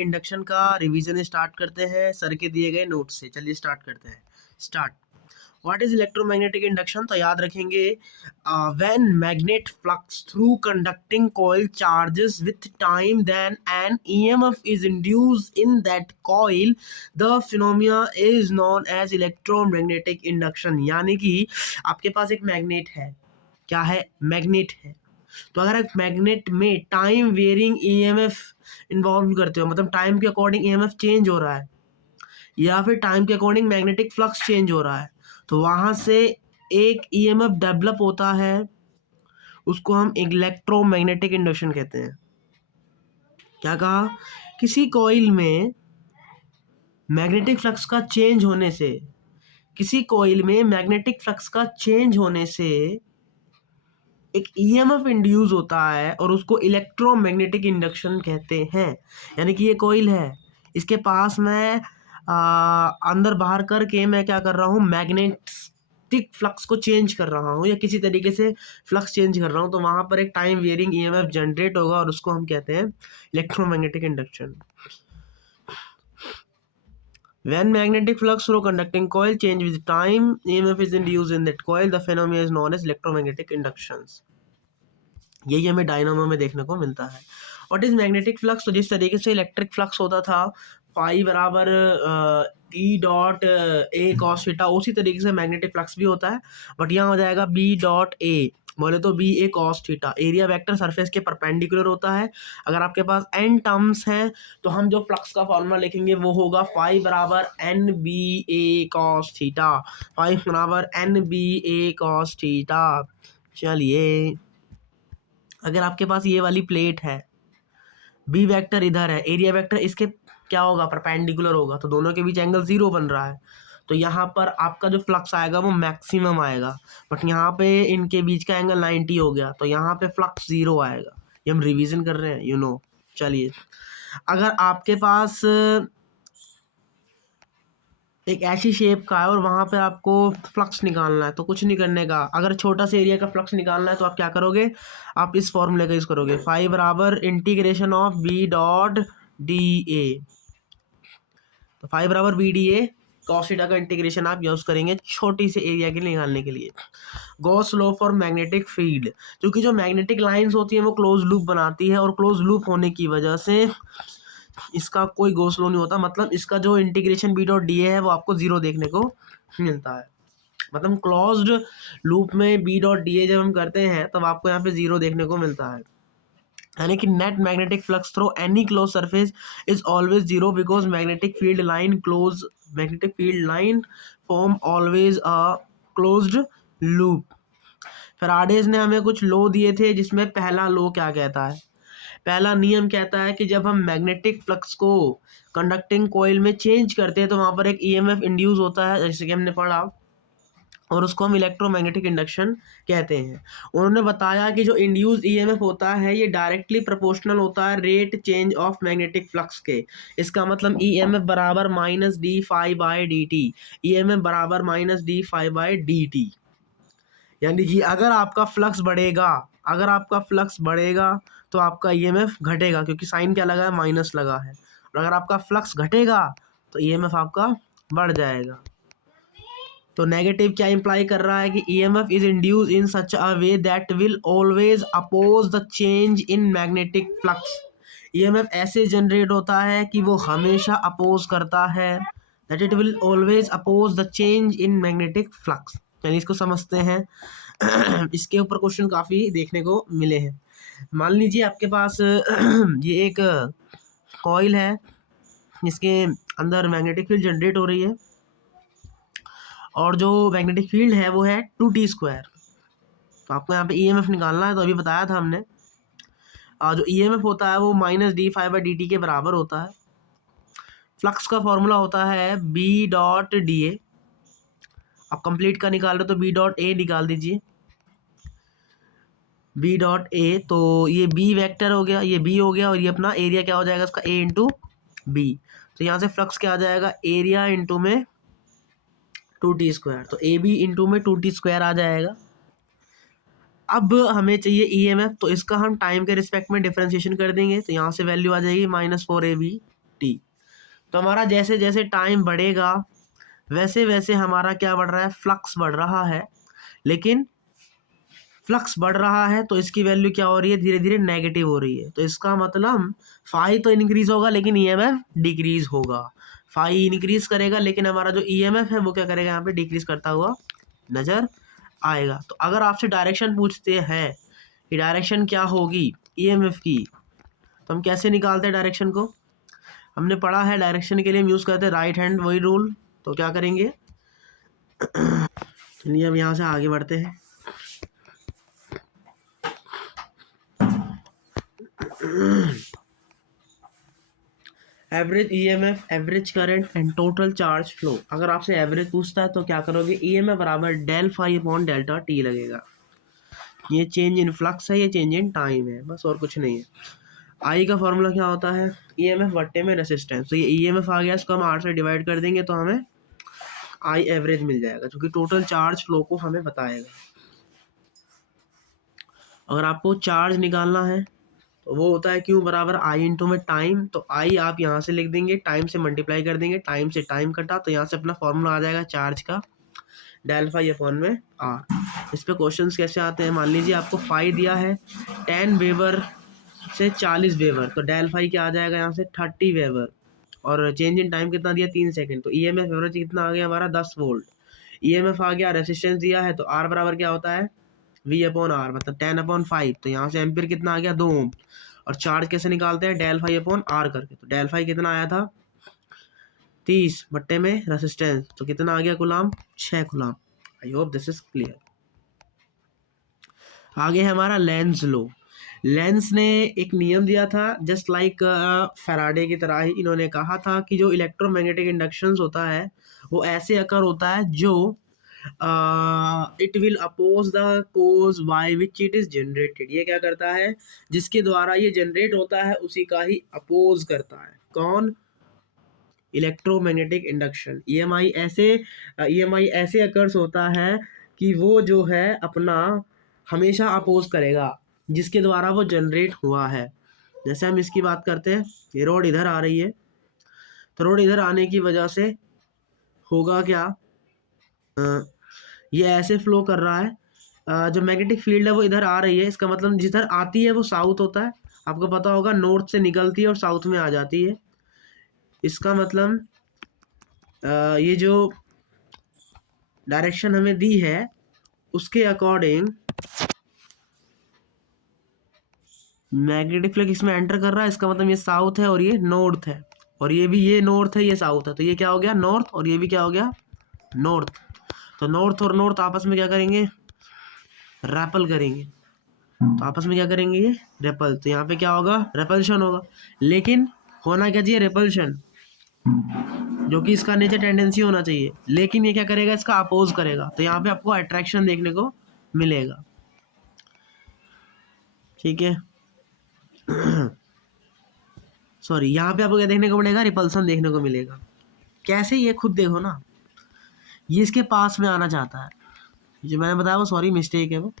Induction का revision start करते हैं सर के दिए गए नोट से। चलिए स्टार्ट करते हैं। Start. What is electromagnetic induction? तो याद रखेंगे, when magnet flux through conducting coil charges with time then an EMF is induced in that coil, the phenomena is known as electromagnetic induction. यानी कि आपके पास एक मैग्नेट है। क्या है? मैग्नेट है। तो अगर आप मैग्नेट में टाइम वेरिंग ईएमएफ इन्वॉल्व करते हो, मतलब टाइम के अकॉर्डिंग ईएमएफ चेंज हो रहा है या फिर टाइम के अकॉर्डिंग मैग्नेटिक फ्लक्स चेंज हो रहा है, तो वहां से एक ईएमएफ डेवलप होता है, उसको हम इलेक्ट्रोमैग्नेटिक इंडक्शन कहते हैं। क्या कहा? किसी कॉइल में मैग्नेटिक फ्लक्स का चेंज होने से, किसी कॉइल में मैग्नेटिक फ्लक्स का चेंज होने से एक ईएमएफ इंड्यूस होता है और उसको इलेक्ट्रोमैग्नेटिक इंडक्शन कहते हैं। यानी कि ये कॉइल है, इसके पास मैं अंदर बाहर करके मैं क्या कर रहा हूँ, मैग्नेटिक फ्लक्स को चेंज कर रहा हूँ या किसी तरीके से फ्लक्स चेंज कर रहा हूँ, तो वहां पर एक टाइम वेरिंग ईएमएफ जनरेट होगा और उसको हम कहते हैं electromagnetic induction. When magnetic flux through conducting coil change with time, EMF is induced in that coil. The phenomenon is known as electromagnetic inductions. यही हमें डायनामो में देखने को मिलता है। What is magnetic flux? तो जिस तरीके से इलेक्ट्रिक फ्लक्स होता था फाई बराबर E dot A cos theta, उसी तरीके से मैग्नेटिक फ्लक्स भी होता है, बट यहाँ हो जाएगा बी डॉट ए, बोले तो B A cos theta. Area vector surface के परपेंडिकुलर होता है। अगर आपके पास एन टर्म्स हैं तो हम जो फ्लक्स का फॉर्मूला लिखेंगे वो होगा फाई बराबर N B A cos theta, phi बराबर N B A cos theta. चलिए, अगर आपके पास ये वाली प्लेट है, बी वेक्टर इधर है, एरिया वेक्टर इसके क्या होगा, परपेंडिकुलर होगा, तो दोनों के बीच एंगल 0 बन रहा है, तो यहाँ पर आपका जो फ्लक्स आएगा वो मैक्सिमम आएगा। बट यहाँ पे इनके बीच का एंगल 90 हो गया, तो यहाँ पे फ्लक्स 0 आएगा। ये हम रिवीजन कर रहे हैं, यू नो। चलिए, अगर आपके पास एक ऐसी शेप का है और वहां पे आपको फ्लक्स निकालना है, तो कुछ नहीं करने का। अगर छोटा सा एरिया का फ्लक्स निकालना है तो आप क्या करोगे, आप इस फॉर्मूले का यूज करोगे, फाई बराबर integration of B dot D A. तो फाई बराबर B D A cos theta का इंटीग्रेशन आप यूज करेंगे छोटी से एरिया के निकालने के लिए। Gauss law for magnetic field, क्योंकि जो मैग्नेटिक लाइंस होती है वो क्लोज लूप बनाती है, और क्लोज लूप होने की वजह से इसका कोई गॉस लॉ नहीं होता, मतलब इसका जो integration B dot D A है वो आपको 0 देखने को मिलता है। मतलब क्लोज्ड लूप में बी डॉट डी ए जब हम करते हैं तब आपको यहाँ पे 0 देखने को मिलता है। यानी कि net magnetic flux through any close surface is always 0 because magnetic field line form always a closed loop. Faraday's ने हमें कुछ लॉ दिए थे, जिसमें पहला लॉ क्या कहता है, पहला नियम कहता है कि जब हम मैग्नेटिक फ्लक्स को कंडक्टिंग कॉइल में चेंज करते हैं तो वहां पर एक ईएमएफ इंड्यूस होता है, जैसे कि हमने पढ़ा, और उसको हम इलेक्ट्रोमैग्नेटिक इंडक्शन कहते हैं। उन्होंने बताया कि जो इंड्यूस ईएमएफ होता है ये डायरेक्टली प्रोपोर्शनल होता है rate change of magnetic flux के। इसका मतलब ईएमएफ बराबर minus D phi by D t, EMF बराबर minus D phi by D t. यानी कि अगर आपका फ्लक्स बढ़ेगा तो आपका ईएमएफ घटेगा, क्योंकि साइन क्या लगा है, माइनस लगा है। और अगर आपका फ्लक्स घटेगा तो ईएमएफ आपका बढ़ जाएगा। तो नेगेटिव क्या इंप्लाई कर रहा है कि EMF is induce in such a way that will always oppose the change in magnetic flux. EMF ऐसे जनरेट होता है कि वो हमेशा अपोज करता है, that it will always oppose the change in magnetic flux. चलिए इसको समझते हैं। इसके ऊपर क्वेश्चन काफ़ी देखने को मिले हैं। मान लीजिए आपके पास ये एक कॉइल है जिसके अंदर मैग्नेटिक फील्ड जनरेट हो रही है, और जो मैग्नेटिक फील्ड है वो है 2t²। तो आपको यहाँ पे ईएमएफ निकालना है, तो अभी बताया था हमने, जो ईएमएफ होता है वो minus D phi by D T के बराबर होता है। फ्लक्स का फॉर्मूला होता है बी डॉट डी ए। आप कंप्लीट का निकाल रहे हो तो बी डॉट ए निकाल दीजिए, बी डॉट ए। तो ये बी वेक्टर हो गया, ये बी हो गया, और ये अपना एरिया क्या हो जाएगा इसका, ए इंटू बी। तो यहाँ से फ्लक्स क्या आ जाएगा, एरिया इंटू में 2t², तो ए बी इंटू में 2t² आ जाएगा। अब हमें चाहिए ईएमएफ, तो इसका हम टाइम के रिस्पेक्ट में डिफरेंशिएशन कर देंगे, तो यहाँ से वैल्यू आ जाएगी -4ab t। तो हमारा जैसे जैसे टाइम बढ़ेगा वैसे वैसे हमारा क्या बढ़ रहा है, फ्लक्स बढ़ रहा है। लेकिन फ्लक्स बढ़ रहा है तो इसकी वैल्यू क्या हो रही है, धीरे धीरे नेगेटिव हो रही है। तो इसका मतलब फाई तो इंक्रीज होगा लेकिन ईएमएफ डिक्रीज होगा। फाई इंक्रीज करेगा लेकिन हमारा जो ईएमएफ है वो क्या करेगा, यहाँ पे डिक्रीज करता हुआ नजर आएगा। तो अगर आपसे डायरेक्शन पूछते हैं कि डायरेक्शन क्या होगी ईएमएफ की, तो हम कैसे निकालते हैं डायरेक्शन को, हमने पढ़ा है डायरेक्शन के लिए हम यूज़ करते हैं राइट हैंड वही रूल। तो क्या करेंगे, चलिए अब यहाँ से आगे बढ़ते हैं। Average EMF, average current and total charge flow. अगर आपसे एवरेज पूछता है तो क्या करोगे, ईएमएफ बराबर del phi upon delta T लगेगा। ये चेंज इन फ्लक्स है, ये चेंज इन टाइम है, बस और कुछ नहीं है। आई का फॉर्मूला क्या होता है, ईएमएफ बट्टे में रेसिस्टेंस। तो ये ईएमएफ आ गया, इसको हम आर से डिवाइड कर देंगे तो हमें आई एवरेज मिल जाएगा, जो कि टोटल चार्ज फ्लो को हमें बताएगा। अगर आपको चार्ज निकालना है तो वो होता है क्यू बराबर आई इंटू में टाइम। तो आई आप यहाँ से लिख देंगे, टाइम से मल्टीप्लाई कर देंगे, टाइम से टाइम कटा तो यहाँ से अपना फॉर्मूला आ जाएगा चार्ज का, डेल फाई अपॉन में आर। इस पे क्वेश्चंस कैसे आते हैं, मान लीजिए आपको फाई दिया है 10 वेबर से 40 वेबर, तो डेल फाई क्या आ जाएगा यहाँ से 30 वेबर। और चेंज इन टाइम कितना दिया, 3 सेकंड। तो ईएमएफ एवरेज कितना आ गया हमारा 10 वोल्ट। ईएमएफ आ गया, रेसिस्टेंस दिया है तो आर बराबर क्या होता है वी अपॉन आर, मतलब 10/5। तो यहाँ से एम्पियर कितना आ गया 2 ओम। और चार्ज कैसे निकालते हैं, डेल फाई अपॉन आर करके। तो डेल फाई कितना आया था 30 बट्टे में रेसिस्टेंस, तो कितना आ गया गुलाम 6 गुलाम। I hope this is clear. आगे है हमारा लेंज लो। लेंस ने एक नियम दिया था, जस्ट लाइक फैराडे की तरह ही इन्होंने कहा था कि जो इलेक्ट्रोमैग्नेटिक इंडक्शन होता है वो ऐसे अकर होता है जो it will oppose the cause by which it is generated. ये क्या करता है, जिसके द्वारा ये जनरेट होता है उसी का ही अपोज करता है। कौन, इलेक्ट्रोमैग्नेटिक इंडक्शन। ईएमआई ऐसे अकर्स होता है कि वो जो है अपना हमेशा अपोज करेगा जिसके द्वारा वो जनरेट हुआ है। जैसे हम इसकी बात करते हैं, ये रोड इधर आ रही है, तो रोड इधर आने की वजह से होगा क्या, ये ऐसे फ्लो कर रहा है, जो मैग्नेटिक फील्ड है वो इधर आ रही है, इसका मतलब जिधर आती है वो साउथ होता है। आपको पता होगा नॉर्थ से निकलती है और साउथ में आ जाती है। इसका मतलब ये जो डायरेक्शन हमें दी है उसके अकॉर्डिंग मैग्नेटिक फ्लक्स इसमें एंटर कर रहा है, इसका मतलब ये साउथ है और ये नॉर्थ है, और ये भी ये नॉर्थ है ये साउथ है, तो ये क्या हो गया नॉर्थ, और ये भी क्या हो गया नॉर्थ। तो नॉर्थ और नॉर्थ आपस में क्या करेंगे, रैपल करेंगे। तो आपस में क्या करेंगे ये रेपल, तो यहाँ पे क्या होगा रेपल्शन होगा। लेकिन होना क्या चाहिए रेपल्शन, जो कि इसका नेचर टेंडेंसी होना चाहिए, लेकिन ये क्या करेगा इसका अपोज करेगा। तो यहाँ पे आपको अट्रैक्शन देखने को मिलेगा, ठीक है। सॉरी, यहाँ पे आपको क्या देखने को मिलेगा, रिपल्सन देखने को मिलेगा। कैसे, ये खुद देखो ना, ये इसके पास में आना चाहता है, जो मैंने बताया वो सॉरी मिस्टेक है वो,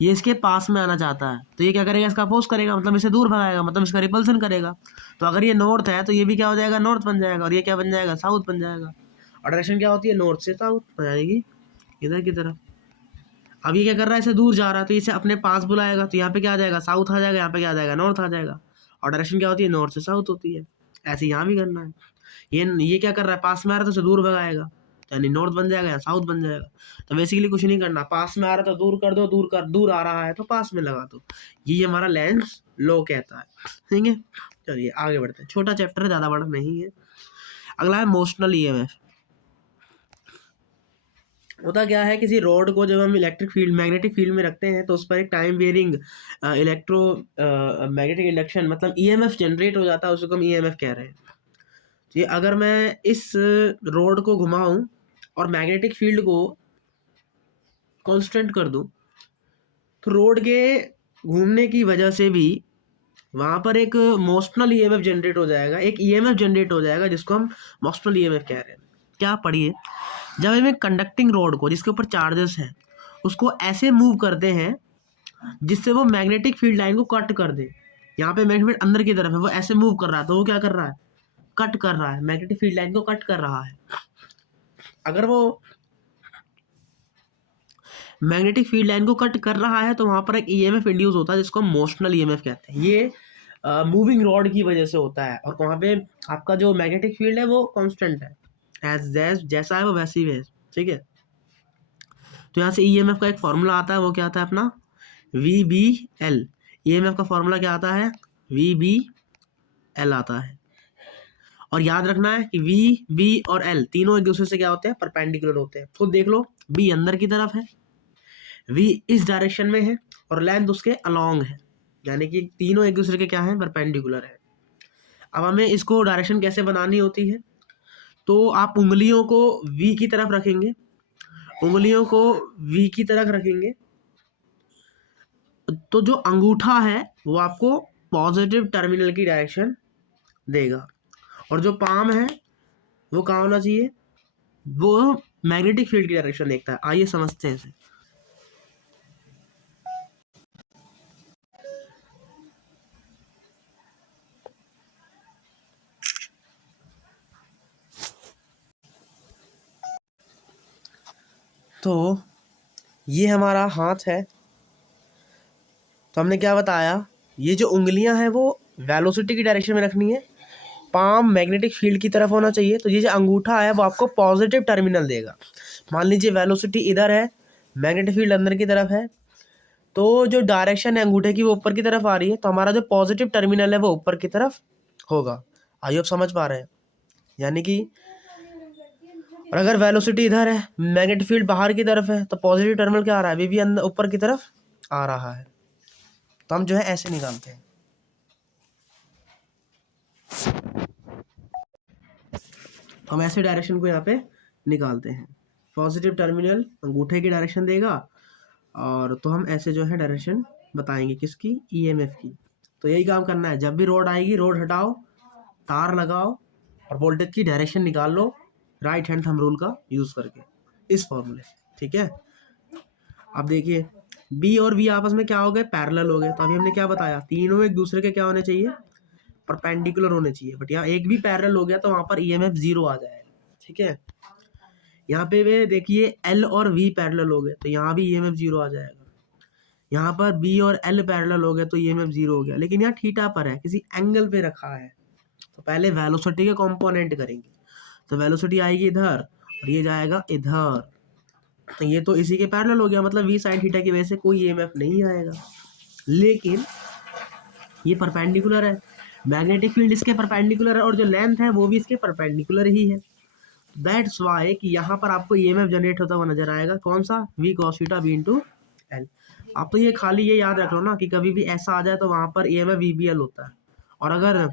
ये इसके पास में आना चाहता है तो ये क्या करेगा इसका अपोज करेगा, मतलब इसे दूर भगाएगा, मतलब इसका रिपल्सन करेगा। तो अगर ये नॉर्थ है तो ये भी क्या हो जाएगा नॉर्थ बन जाएगा, और ये क्या बन जाएगा साउथ बन जाएगा। और डायरेक्शन क्या होती है नॉर्थ से साउथ हो जाएगी, इधर की तरफ। अब ये क्या कर रहा है, इसे दूर जा रहा है तो इसे अपने पास बुलाएगा, तो यहाँ पे क्या आ जाएगा साउथ आ जाएगा, यहाँ पे क्या आ जाएगा नॉर्थ आ जाएगा। और डायरेक्शन क्या होती है नॉर्थ से साउथ होती है। ऐसे यहाँ भी करना है, ये क्या कर रहा है पास में आ रहा है तो उसे दूर भगाएगा, यानी नॉर्थ बन जाएगा या साउथ बन जाएगा। तो बेसिकली कुछ नहीं करना, पास में आ रहा है तो दूर कर दो, दूर आ रहा है तो पास में लगा दो। ये हमारा लेंस लो कहता है, ठीक है। चलिए आगे बढ़ते हैं, छोटा चैप्टर है ज़्यादा बड़ा नहीं है। अगला है मोशनल ईएमएफ। होता क्या है, किसी रॉड को जब हम इलेक्ट्रिक फील्ड मैग्नेटिक फील्ड में रखते हैं तो उस पर एक time varying electro magnetic induction मतलब ईएमएफ जनरेट हो जाता है, उसको हम ईएमएफ कह रहे हैं। ये अगर मैं इस रोड को घुमाऊं और मैग्नेटिक फील्ड को कांस्टेंट कर दूं, तो रोड के घूमने की वजह से भी वहाँ पर एक मोशनल ईएमएफ जनरेट हो जाएगा, एक ईएमएफ जनरेट हो जाएगा जिसको हम मोशनल ईएमएफ कह रहे हैं। क्या पढ़िए, जब हम एक कंडक्टिंग रोड को जिसके ऊपर चार्जेस हैं उसको ऐसे मूव करते हैं जिससे वो मैग्नेटिक फील्ड लाइन को कट कर दे, यहाँ पे मैग्नेटिक फील्ड अंदर की तरफ है, वो ऐसे मूव कर रहा है, तो वो क्या कर रहा है, कट कर रहा है, मैग्नेटिक फील्ड लाइन को कट कर रहा है। अगर वो मैग्नेटिक फील्ड लाइन को कट कर रहा है तो वहां पर एक ईएमएफ इंड्यूस होता है जिसको हम मोशनल ईएमएफ कहते हैं। ये मूविंग रॉड की वजह से होता है, और वहाँ पे आपका जो मैग्नेटिक फील्ड है वो कांस्टेंट है, जैसा है वो वैसी है, ठीक है। तो यहाँ से ईएमएफ का एक फॉर्मूला आता है, वो क्या आता है अपना वी बी एल। ईएमएफ का फॉर्मूला क्या आता है, वी बी एल आता है। और याद रखना है कि वी बी और एल तीनों एक दूसरे से क्या होते हैं, परपेंडिकुलर होते हैं। खुद देख लो, बी अंदर की तरफ है, वी इस डायरेक्शन में है, और लेंथ उसके अलोंग है, यानी कि तीनों एक दूसरे के क्या है, परपेंडिकुलर है। अब हमें इसको डायरेक्शन कैसे बनानी होती है, तो आप उंगलियों को वी की तरफ रखेंगे, उंगलियों को वी की तरफ रखेंगे, तो जो अंगूठा है वो आपको पॉजिटिव टर्मिनल की डायरेक्शन देगा, और जो पाम है वो कहाँ होना चाहिए, वो मैग्नेटिक फील्ड की डायरेक्शन देखता है। आइए समझते हैं इसे। तो ये हमारा हाथ है, तो हमने क्या बताया, ये जो उंगलियां हैं वो वेलोसिटी की डायरेक्शन में रखनी है, पाम मैग्नेटिक फील्ड की तरफ होना चाहिए, तो ये जो अंगूठा है वो आपको पॉजिटिव टर्मिनल देगा। मान लीजिए वेलोसिटी इधर है, मैग्नेटिक फील्ड अंदर की तरफ है, तो जो डायरेक्शन है अंगूठे की वो ऊपर की तरफ आ रही है, तो हमारा जो पॉजिटिव टर्मिनल है वो ऊपर की तरफ होगा। आइए आप समझ पा रहे हैं, यानी कि और अगर वेलोसिटी इधर है, मैग्नेटिक फील्ड बाहर की तरफ है, तो पॉजिटिव टर्मिनल क्या आ रहा है, भी अंदर ऊपर की तरफ आ रहा है। तो हम जो है ऐसे निकालते हैं, हम ऐसे डायरेक्शन को यहाँ पे निकालते हैं। पॉजिटिव टर्मिनल अंगूठे की डायरेक्शन देगा, और तो हम ऐसे जो है डायरेक्शन बताएंगे किसकी, ईएमएफ की। तो यही काम करना है, जब भी रोड आएगी रोड हटाओ, तार लगाओ, और वोल्टेज की डायरेक्शन निकाल लो राइट हैंड थंब रूल का यूज करके, इस फॉर्मूले से, ठीक है। अब देखिए बी और वी आपस में क्या हो गए, पैरेलल हो गए। तो अभी हमने क्या बताया, तीनों एक दूसरे के क्या होने चाहिए, परपेंडिकुलर होने चाहिए, बट यहाँ एक भी पैरेलल हो गया तो वहां पर ईएमएफ जीरो आ जाएगा, ठीक है। यहाँ पे वे देखिए एल और वी पैरेलल हो गए तो यहाँ भी ईएमएफ जीरो आ जाएगा। यहाँ पर बी और एल पैरेलल हो गए तो ईएमएफ जीरो हो गया, लेकिन यहाँ थीटा पर है, किसी एंगल पे रखा है, तो पहले वेलोसिटी के कंपोनेंट करेंगे। तो वेलोसिटी आएगी इधर और ये जाएगा इधर, तो ये तो इसी के पैरेलल हो गया, मतलब वी साइन थीटा की वजह से कोई ईएमएफ नहीं आएगा। लेकिन ये परपेंडिकुलर है, मैग्नेटिक फील्ड इसके परपेंडिकुलर है, और जो लेंथ है वो भी इसके परपेंडिकुलर ही है। दैट्स वाई कि यहाँ पर आपको ईएमएफ जनरेट होता हुआ नजर आएगा, कौन सा, V cos theta B into L. आप तो ये खाली ये याद रख लो ना कि कभी भी ऐसा आ जाए तो वहां पर ईएमएफ वी बी एल होता है, और अगर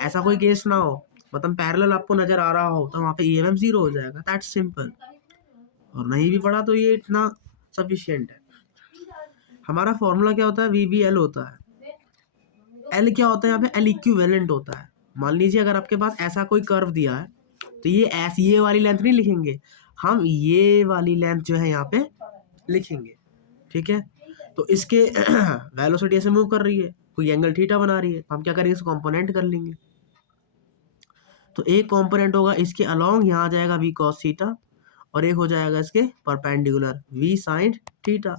ऐसा कोई केस ना हो, मतलब पैरेलल आपको नजर आ रहा हो, तो वहां पे ईएमएफ जीरो हो जाएगा, दैट्स सिंपल। और नहीं भी पढ़ा तो ये इतना सफिशियंट है। हमारा फॉर्मूला क्या होता है, वी बी एल होता है। एल क्या होता है, यहाँ पे एल इक्विवेलेंट होता है। मान लीजिए अगर आपके पास ऐसा कोई कर्व दिया है, तो ये ऐसी ये वाली लेंथ नहीं लिखेंगे, हम ये वाली लेंथ जो है यहाँ पे लिखेंगे, ठीक है। तो इसके वेलोसिटी ऐसे मूव कर रही है, कोई एंगल थीटा बना रही है, तो हम क्या करेंगे, इसको कंपोनेंट कर लेंगे। तो एक कंपोनेंट होगा इसके अलोंग, यहाँ आ जाएगा वी कॉस थीटा, और एक हो जाएगा इसके परपेंडिकुलर वी साइन थीटा।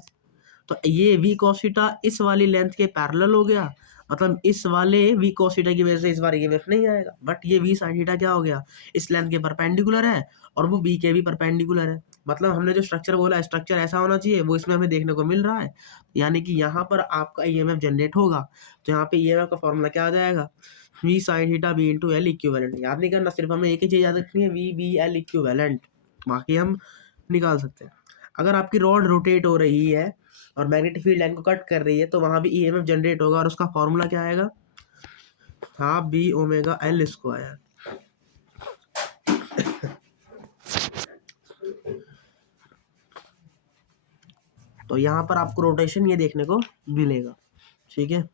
तो ये वी कॉस थीटा इस वाली लेंथ के पैरेलल हो गया, मतलब इस वाले वी कॉस थीटा की वजह से इस बार ईएमएफ नहीं आएगा, बट ये वी साइन थीटा क्या हो गया, इस लेंथ के परपेंडिकुलर है, और वो बी के भी परपेंडिकुलर है। मतलब हमने जो स्ट्रक्चर बोला, स्ट्रक्चर ऐसा होना चाहिए, वो इसमें हमें देखने को मिल रहा है, यानी कि यहाँ पर आपका ईएमएफ जनरेट होगा। तो यहाँ पे ईएमएफ का फॉर्मूला क्या आ जाएगा, V sine theta B into L equivalent. याद नहीं करना, सिर्फ हमें एक ही चीज याद रखनी है, वी बी एल इक्विवेलेंट, बाकी हम निकाल सकते हैं। अगर आपकी रॉड रोटेट हो रही है और मैग्नेटिक फील्ड लाइन को कट कर रही है, तो वहां भी ईएमएफ जनरेट होगा, और उसका फॉर्मूला क्या आएगा, half B omega L square. तो यहाँ पर आपको रोटेशन ये देखने को मिलेगा, ठीक है।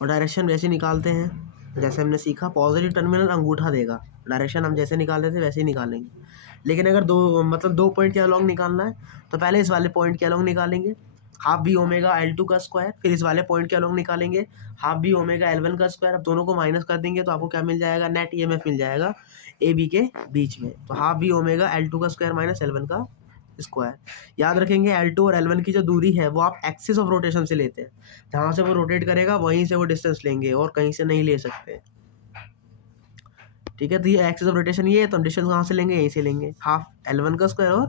और डायरेक्शन वैसे निकालते हैं जैसे हमने सीखा, पॉजिटिव टर्मिनल अंगूठा देगा, डायरेक्शन हम जैसे निकाल रहे थे वैसे ही निकालेंगे। लेकिन अगर दो पॉइंट के अलोंग निकालना है, तो पहले इस वाले पॉइंट के अलोंग निकालेंगे, हाफ बी ओमेगा L2 का स्क्वायर, फिर इस वाले पॉइंट के अलॉन्ग निकालेंगे हाफ बी ओमेगा L1 का स्क्वायर। अब दोनों को माइनस कर देंगे तो आपको क्या मिल जाएगा, नेट ईएमएफ मिल जाएगा ए बी के बीच में। तो हाफ बी ओमेगा L2 का स्क्वायर माइनस L1 का स्क्वायर। याद रखेंगे L2 और L1 की जो दूरी है वो आप एक्सिस ऑफ रोटेशन से लेते हैं, जहाँ से वो रोटेट करेगा वहीं से वो डिस्टेंस लेंगे और कहीं से नहीं ले सकते। ठीक है, तो ये एक्सिस ऑफ रोटेशन ये है, तो हम डिस्टेंस कहाँ से लेंगे, यहीं से लेंगे, हाफ L1 का स्क्वायर और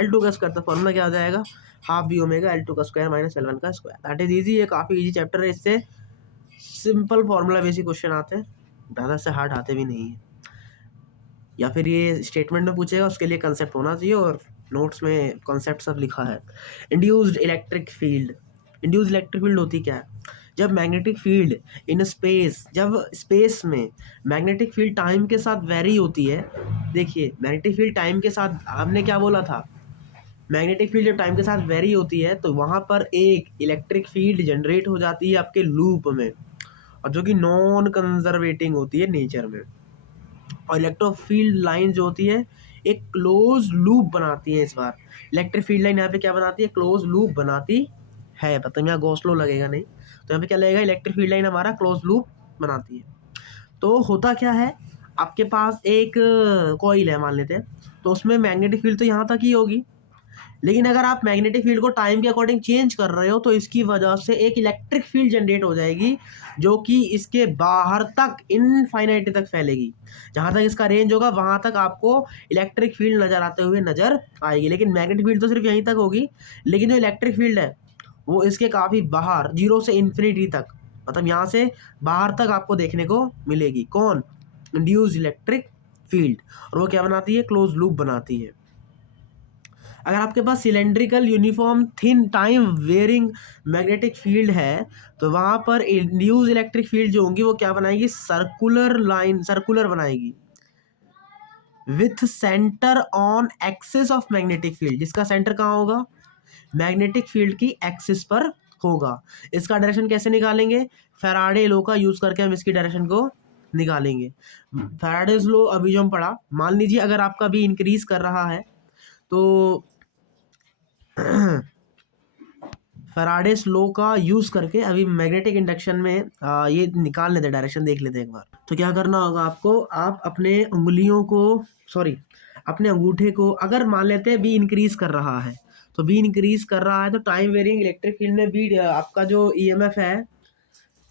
L2 का स्क्वायर। तो फॉर्मूला क्या हो जाएगा, हाफ बी ओमेगा L2 का स्क्वायर माइनस L1 का स्क्वायर। दैट इज ईजी, ये काफ़ी ईजी चैप्टर है, इससे सिंपल फॉर्मूला बेसिक क्वेश्चन आते हैं, ज़्यादा से हार्ड आते भी नहीं है। या फिर ये स्टेटमेंट में पूछेगा, उसके लिए कंसेप्ट होना चाहिए और नोट्स में कॉन्सेप्ट सब लिखा है। Induced electric field, induced electric field होती क्या है, जब मैग्नेटिक फील्ड इन स्पेस, जब स्पेस में मैग्नेटिक फील्ड टाइम के साथ वेरी होती है। देखिए मैग्नेटिक फील्ड टाइम के साथ, आपने क्या बोला था, मैग्नेटिक फील्ड जब टाइम के साथ वेरी होती है तो वहाँ पर एक इलेक्ट्रिक फील्ड जनरेट हो जाती है आपके लूप में, और जो कि नॉन कंजर्वेटिंग होती है नेचर में। और इलेक्ट्रिक फील्ड लाइन जो होती है एक क्लोज लूप बनाती है। इस बार इलेक्ट्रिक फील्ड लाइन यहाँ पे क्या बनाती है, क्लोज लूप बनाती है। पता नहीं यहाँ गॉस लॉ लगेगा नहीं, तो यहाँ पे क्या लगेगा, इलेक्ट्रिक फील्ड लाइन हमारा क्लोज लूप बनाती है। तो होता क्या है, आपके पास एक कॉइल है मान लेते हैं, तो उसमें मैग्नेटिक फील्ड तो यहाँ तक ही होगी, लेकिन अगर आप मैग्नेटिक फील्ड को टाइम के अकॉर्डिंग चेंज कर रहे हो तो इसकी वजह से एक इलेक्ट्रिक फील्ड जनरेट हो जाएगी, जो कि इसके बाहर तक इनफाइनाइट तक फैलेगी। जहाँ तक इसका रेंज होगा वहाँ तक आपको इलेक्ट्रिक फील्ड नज़र आते हुए नज़र आएगी। लेकिन मैग्नेटिक फील्ड तो सिर्फ यहीं तक होगी, लेकिन जो इलेक्ट्रिक फील्ड है वो इसके काफ़ी बाहर, जीरो से इन्फिनिटी तक, मतलब यहाँ से बाहर तक आपको देखने को मिलेगी। कौन, इंड्यूस्ड इलेक्ट्रिक फील्ड। और वो क्या बनाती है, क्लोज लूप बनाती है। अगर आपके पास cylindrical uniform thin time varying magnetic field है तो वहाँ पर इंड्यूस इलेक्ट्रिक फील्ड जो होंगी वो क्या बनाएगी, सर्कुलर लाइन, सर्कुलर बनाएगी with centre on axis of magnetic field, जिसका सेंटर कहाँ होगा, मैग्नेटिक फील्ड की एक्सिस पर होगा। इसका डायरेक्शन कैसे निकालेंगे, फैराडे लॉ का यूज करके हम इसकी डायरेक्शन को निकालेंगे। फैराडेज लॉ अभी जो हम पढ़ा, मान लीजिए अगर आपका भी इंक्रीज कर रहा है तो फैराडेस लॉ का यूज करके अभी मैग्नेटिक इंडक्शन में ये निकाल लेते हैं, डायरेक्शन देख लेते हैं एक बार। तो क्या करना होगा आपको, आप अपने उंगलियों को, सॉरी अपने अंगूठे को, अगर मान लेते हैं बी इंक्रीज कर रहा है, तो बी इंक्रीज कर रहा है तो टाइम वेरिंग इलेक्ट्रिक फील्ड में बी, आपका जो ईएमएफ है,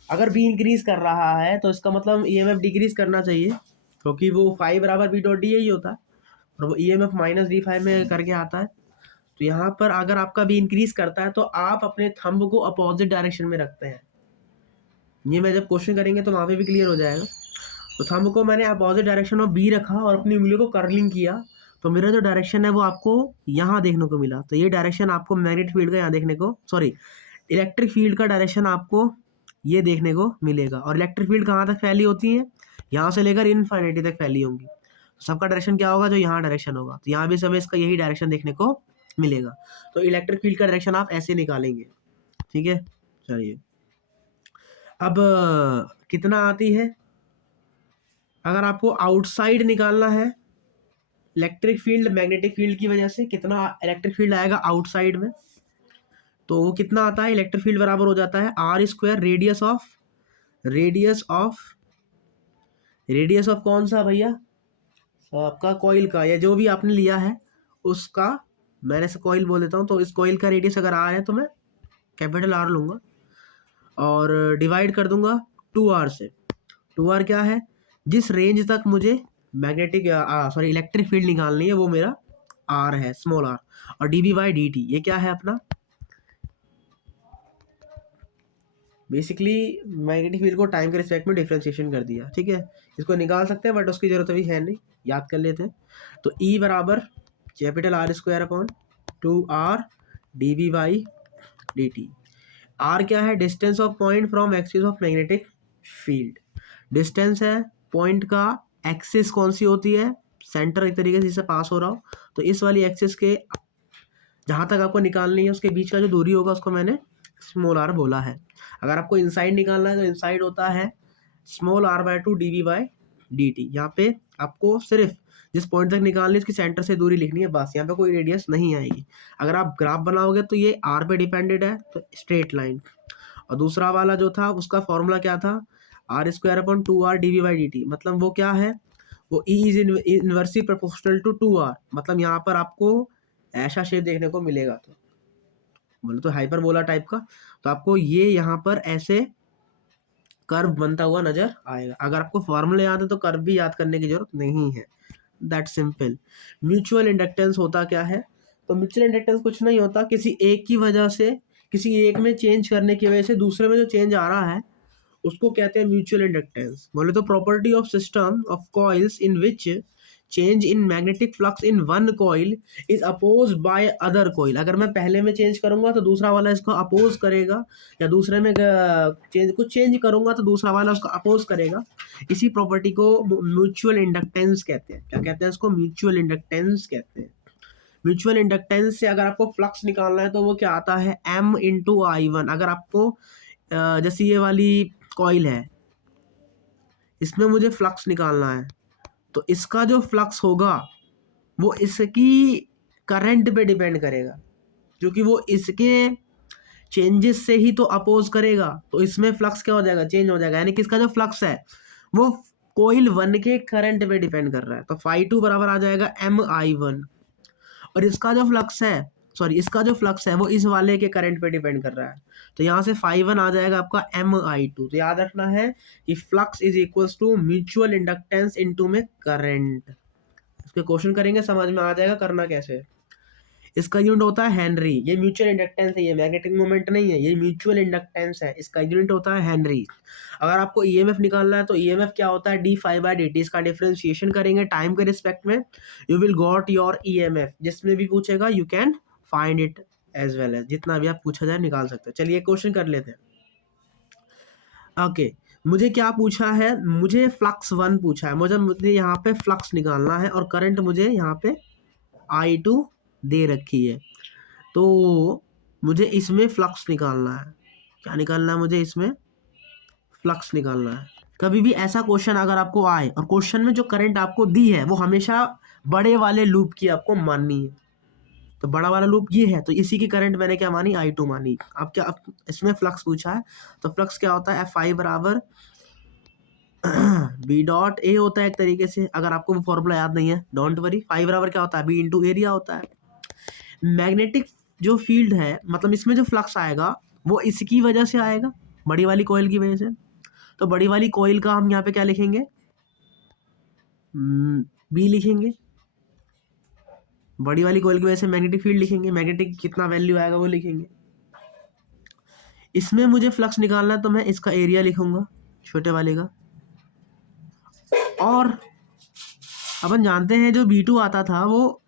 अगर बी इंक्रीज कर रहा है तो इसका मतलब ईएमएफ डिक्रीज करना चाहिए, क्योंकि वो फाइव बराबर बी डॉट डी यही होता है, और वो ईएमएफ माइनस डी फाइव में करके आता है। तो यहाँ पर अगर आपका भी इंक्रीज करता है तो आप अपने थंब को अपोजिट डायरेक्शन में रखते हैं। ये मैं जब क्वेश्चन करेंगे तो वहाँ पे भी क्लियर हो जाएगा। तो थंब को मैंने अपोजिट डायरेक्शन ऑफ बी रखा और अपनी उंगलियों को कर्लिंग किया, तो मेरा जो डायरेक्शन है वो आपको यहाँ देखने को मिला। तो ये डायरेक्शन आपको मैग्नेटिक फील्ड का यहाँ देखने को, सॉरी इलेक्ट्रिक फील्ड का डायरेक्शन आपको ये देखने को मिलेगा। और इलेक्ट्रिक फील्ड कहाँ तक फैली होती है, यहाँ से लेकर इनफाइनिटी तक फैली होंगी। सबका डायरेक्शन क्या होगा, जो यहाँ डायरेक्शन होगा, तो यहाँ भी समय इसका यही डायरेक्शन देखने को मिलेगा। तो इलेक्ट्रिक फील्ड का डायरेक्शन आप ऐसे निकालेंगे। ठीक है, चलिए अब कितना आती है, अगर आपको आउटसाइड निकालना है इलेक्ट्रिक फील्ड मैग्नेटिक फील्ड की वजह से, कितना इलेक्ट्रिक फील्ड आएगा आउटसाइड में, तो वो कितना आता है, इलेक्ट्रिक फील्ड बराबर हो जाता है R square radius of, radius of कौन सा भैया, आपका कॉइल का, या जो भी आपने लिया है उसका, मैंने से कॉइल बोल देता हूँ। तो इस कॉइल का रेडियस अगर आर है तो मैं कैपिटल आर लूँगा और डिवाइड कर दूंगा 2r से। 2r क्या है, जिस रेंज तक मुझे मैग्नेटिक सॉरी इलेक्ट्रिक फील्ड निकालनी है वो मेरा r है, स्मॉल r। और dv/dt ये क्या है अपना, बेसिकली मैग्नेटिक फील्ड को टाइम के रिस्पेक्ट में डिफ्रेंशिएशन कर दिया। ठीक है, इसको निकाल सकते हैं बट उसकी जरूरत अभी है नहीं, याद कर लेते हैं। तो E बराबर capital R square upon 2r dv/dt। R क्या है, distance of point from axis of magnetic field, distance है पॉइंट का, एक्सिस कौन सी होती है, सेंटर एक तरीके से जिससे पास हो रहा हो, तो इस वाली एक्सिस के जहाँ तक आपको निकालनी है उसके बीच का जो दूरी होगा उसको मैंने स्मॉल r बोला है। अगर आपको इनसाइड निकालना है तो इनसाइड होता है स्मॉल r/2 dv/dt। यहाँ पे आपको सिर्फ जिस पॉइंट तक निकालनी है उसकी सेंटर से दूरी लिखनी है, बस यहाँ पे कोई रेडियस नहीं आएगी। अगर आप ग्राफ बनाओगे तो ये आर पे डिपेंडेड है तो स्ट्रेट लाइन। और दूसरा वाला जो था उसका फॉर्मूला क्या था, R square upon 2r D V by D T, मतलब वो क्या है, वो E is inversely proportional to 2r, मतलब यहाँ पर आपको ऐसा शेप देखने को मिलेगा। तो बोले तो हाइपरबोला टाइप का, तो आपको ये यहाँ पर ऐसे कर्व बनता हुआ नजर आएगा। अगर आपको फॉर्मूले याद है तो कर्व भी याद करने की जरूरत नहीं है, दैट सिंपल। म्यूचुअल इंडक्टेंस होता क्या है, तो म्यूचुअल इंडक्टेंस कुछ नहीं होता, किसी एक की वजह से, किसी एक में चेंज करने की वजह से दूसरे में जो चेंज आ रहा है उसको कहते हैं म्यूचुअल इंडक्टेंस। बोले तो property of system of coils in which change in magnetic flux in one coil is oppose by other coil. अगर मैं पहले में चेंज करूंगा तो दूसरा वाला इसको अपोज करेगा, या दूसरे में चेंज करूंगा तो दूसरा वाला उसको अपोज करेगा। इसी प्रॉपर्टी को म्यूचुअल इंडक्टेंस कहते हैं। क्या कहते हैं इसको, म्यूचुअल इंडक्टेंस कहते हैं। म्यूचुअल इंडक्टेंस से अगर आपको फ्लक्स निकालना है तो वो क्या आता है, M इंटू आई वन। अगर आपको जैसे ये वाली कॉइल है, इसमें मुझे फ्लक्स निकालना है, तो इसका जो फ्लक्स होगा वो इसकी करंट पे डिपेंड करेगा, क्योंकि वो इसके चेंजेस से ही तो अपोज करेगा, तो इसमें फ्लक्स क्या हो जाएगा, चेंज हो जाएगा। यानी कि इसका जो फ्लक्स है वो कोइल वन के करंट पे डिपेंड कर रहा है। तो फाई टू बराबर आ जाएगा MI1, और इसका जो फ्लक्स है, सॉरी इसका जो फ्लक्स है वो इस वाले के करंट पे डिपेंड कर रहा है, तो यहाँ से फाई वन आ जाएगा आपका MI2। तो याद रखना है कि flux is equals to mutual inductance into में करंट। इसके क्वेश्चन करेंगे, समझ में आ जाएगा करना कैसे। इसका यूनिट होता है हेनरी। ये म्यूचुअल इंडक्टेंस है, ये मैग्नेटिक मोमेंट नहीं है, ये म्यूचुअल इंडक्टेंस है। इसका यूनिट होता है हेनरी। अगर आपको ईएमएफ निकालना है तो ईएमएफ क्या होता है, D phi by D T. इसका डिफरेंशिएशन करेंगे टाइम के रिस्पेक्ट में, you will got your EMF. जिसमें भी पूछेगा you can find it as well as, जितना भी आप पूछा जाए निकाल सकते हो। चलिए क्वेश्चन कर लेते हैं। ओके मुझे क्या पूछा है, मुझे फ्लक्स वन पूछा है, मुझे यहाँ पे फ्लक्स निकालना है और करंट मुझे यहाँ पे I2 दे रखी है। तो मुझे इसमें फ्लक्स निकालना है। क्या निकालना है मुझे, इसमें फ्लक्स निकालना है। कभी भी ऐसा क्वेश्चन अगर आपको आए और क्वेश्चन में जो करंट आपको दी है वो हमेशा बड़े वाले लूप की आपको माननी है, तो बड़ा वाला लूप ये है, तो इसी की करंट मैंने क्या मानी, I2 मानी। अब क्या, अब इसमें फ्लक्स पूछा है, तो फ्लक्स क्या होता है, Fi बराबर बी डॉट ए होता है एक तरीके से। अगर आपको वो फॉर्मूला याद नहीं है डोंट वरी, फाई बराबर क्या होता है, बी इंटू एरिया होता है। मैग्नेटिक जो फील्ड है, मतलब इसमें जो फ्लक्स आएगा वो इसकी वजह से आएगा, बड़ी वाली कोयल की वजह से। तो बड़ी वाली कोयल का हम यहाँ पे क्या लिखेंगे, बी लिखेंगे। बड़ी वाली कोयल की वजह से मैग्नेटिक फील्ड लिखेंगे, मैग्नेटिक कितना वैल्यू आएगा वो लिखेंगे। इसमें मुझे फ्लक्स निकालना है तो मैं इसका एरिया लिखूंगा छोटे वाले का। और अपन जानते हैं जो B2 आता था वो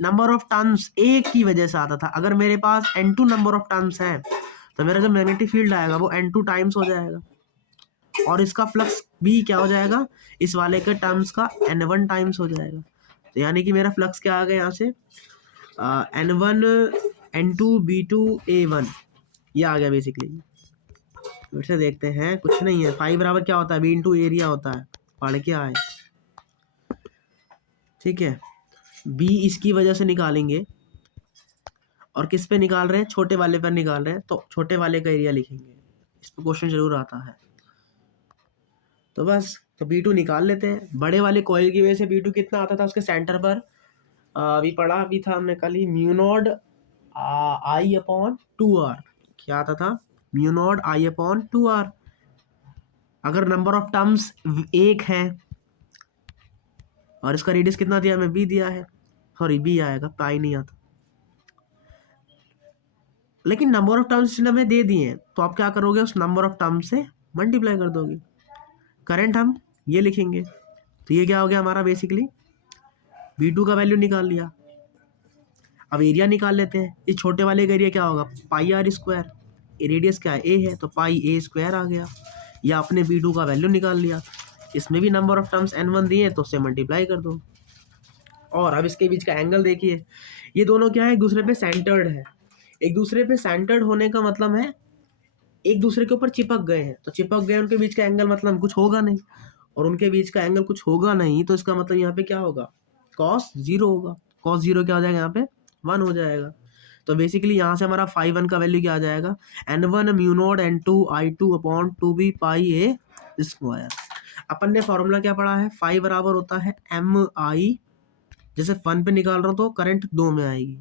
नंबर ऑफ टर्म्स एक की वजह से आता था। अगर मेरे पास N2 नंबर ऑफ टर्म्स है तो मेरा जो मैग्नेटिक फील्ड आएगा वो N2 टाइम्स हो जाएगा, और इसका फ्लक्स भी क्या हो जाएगा, इस वाले के टर्म्स का N1 टाइम्स हो जाएगा। तो यानी कि मेरा फ्लक्स क्या आ गया यहाँ से, N1 N2 B2 A1, ये आ गया बेसिकली। फिर से देखते हैं, कुछ नहीं है। फाई बराबर क्या होता है, बी इंटू एरिया होता है, पढ़ के आए, ठीक है। बी इसकी वजह से निकालेंगे, और किस पे निकाल रहे हैं, छोटे वाले पर निकाल रहे हैं, तो छोटे वाले का एरिया लिखेंगे। इस पर क्वेश्चन जरूर आता है। तो बस, तो B2 निकाल लेते हैं। बड़े वाले कॉइल की वजह से B2 कितना आता था, उसके सेंटर पर अभी पढ़ा भी था हमने कल ही, mu naught I upon 2R। क्या आता था, mu naught I upon 2R। अगर नंबर ऑफ टर्म्स एक है और इसका रेडियस कितना दिया हमें, B दिया है, सॉरी B आएगा, पाई नहीं आता। लेकिन नंबर ऑफ टर्म्स इसने हमें दे दिए हैं, तो आप क्या करोगे, उस नंबर ऑफ टर्म्स से मल्टीप्लाई कर दोगे। करंट हम ये लिखेंगे, तो ये क्या हो गया हमारा, बेसिकली B2 का वैल्यू निकाल लिया। अब एरिया निकाल लेते हैं। इस छोटे वाले का एरिया क्या होगा, पाई आर स्क्वायर। रेडियस क्या है, ए है, तो पाई ए स्क्वायर आ गया। या आपने B2 का वैल्यू निकाल लिया। इसमें भी नंबर ऑफ टर्म्स N1 दिए, तो उससे मल्टीप्लाई कर दो। और अब इसके बीच का एंगल देखिए, ये दोनों क्या है, एक दूसरे पे सेंटर्ड है। एक दूसरे पे सेंटर्ड होने का मतलब है एक दूसरे के ऊपर चिपक गए हैं, तो चिपक गए, उनके बीच का एंगल मतलब कुछ होगा नहीं, और उनके बीच का एंगल कुछ होगा नहीं, तो इसका मतलब यहाँ पे क्या होगा, कॉस 0 होगा, कॉस 0 क्या हो जाएगा यहाँ पे 1 हो जाएगा। तो बेसिकली यहाँ से हमारा फाई 1 का वैल्यू क्या आ जाएगा n1 mu naught n2 i2 upon 2b pi a square. अपन ने फॉर्मूला क्या पढ़ा है, फाई बराबर होता है एम आई, जैसे 1 पे निकाल रहा हूँ तो करंट 2 में आएगी,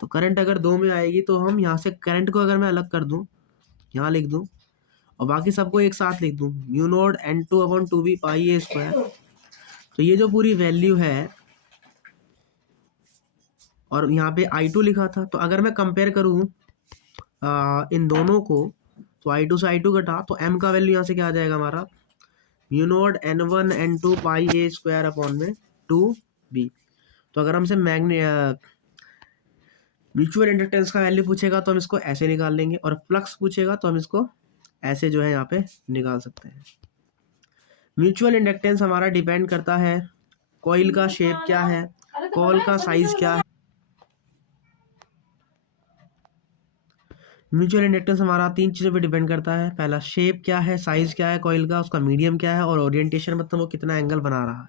तो करंट अगर 2 में आएगी तो हम यहाँ से करंट को अगर मैं अलग कर दूँ, यहाँ लिख दूँ और बाकी सबको एक साथ लिख दूँ, mu naught n2 upon 2b pi a square. तो ये जो पूरी वैल्यू है और यहाँ पे I2 लिखा था, तो अगर मैं कंपेयर करूँ इन दोनों को, तो I2 से I2 घटा तो m का वैल्यू यहाँ से क्या आ जाएगा हमारा mu not n1 n2 pi a square upon में 2b। तो अगर हमसे म्यूचुअल इंडक्टेंस का वैल्यू पूछेगा तो हम इसको ऐसे निकाल लेंगे, और फ्लक्स पूछेगा तो हम इसको ऐसे जो है यहाँ पे निकाल सकते हैं। म्यूचुअल इंडक्टेंस हमारा डिपेंड करता है कॉइल का शेप क्या है, कॉइल का साइज क्या है। म्यूचुअल इंडक्टेंस हमारा 3 चीज़ों पे डिपेंड करता है, पहला शेप क्या है, साइज क्या है कॉइल का, उसका मीडियम क्या है, और ओरिएंटेशन मतलब वो कितना एंगल बना रहा है।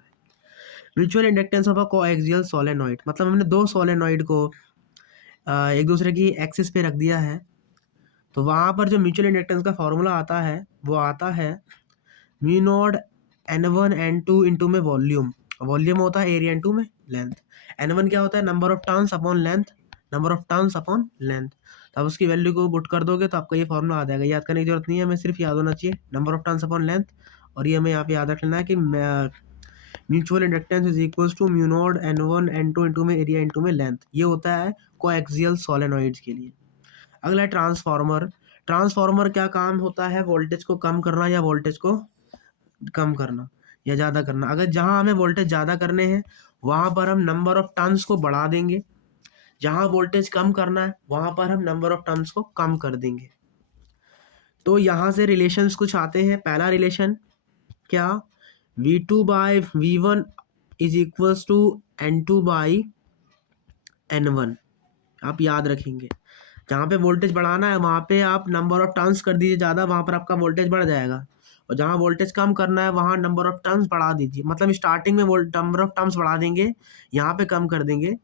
Mutual inductance of a coaxial solenoid, मतलब हमने दो सोलेनोइड को एक दूसरे की एक्सिस पे रख दिया है, तो वहाँ पर जो म्यूचुअल इंडक्टेंस का फॉर्मूला आता है वो आता है mu not n1 n2 into में वॉल्यूम, वॉल्यूम होता है एरिया इंटू में लेंथ, n1 क्या होता है number of turns upon length, number of turns upon length. तो अब उसकी वैल्यू को पुट कर दोगे तो आपका ये फॉर्मूला आ जाएगा, याद करने की जरूरत नहीं है, हमें सिर्फ याद होना चाहिए number of turns upon length. और ये हमें यहाँ पे याद रख लेना है कि mutual inductance is equals to mu not n1 n2 into में एरिया इंटू में लेंथ। ये होता है कोएक्सियल सोलेनोइड्स के लिए। अगला है ट्रांसफार्मर। ट्रांसफार्मर क्या काम होता है, वोल्टेज को कम करना या वोल्टेज को कम करना या ज़्यादा करना। अगर जहाँ हमें वोल्टेज ज़्यादा करने हैं वहाँ पर हम नंबर ऑफ टर्न्स को बढ़ा देंगे, जहाँ वोल्टेज कम करना है वहाँ पर हम नंबर ऑफ टर्न्स को कम कर देंगे। तो यहाँ से रिलेशंस कुछ आते हैं। पहला रिलेशन क्या, V2 by V1 is equals to N2 by N1। आप याद रखेंगे जहाँ पे वोल्टेज बढ़ाना है वहाँ पे आप नंबर ऑफ टर्न्स कर दीजिए ज़्यादा, वहाँ पर आपका वोल्टेज बढ़ जाएगा, और जहाँ वोल्टेज कम करना है वहाँ नंबर ऑफ टर्न्स बढ़ा दीजिए। मतलब स्टार्टिंग में नंबर ऑफ टर्न्स बढ़ा देंगे, यहाँ पे कम कर देंगे,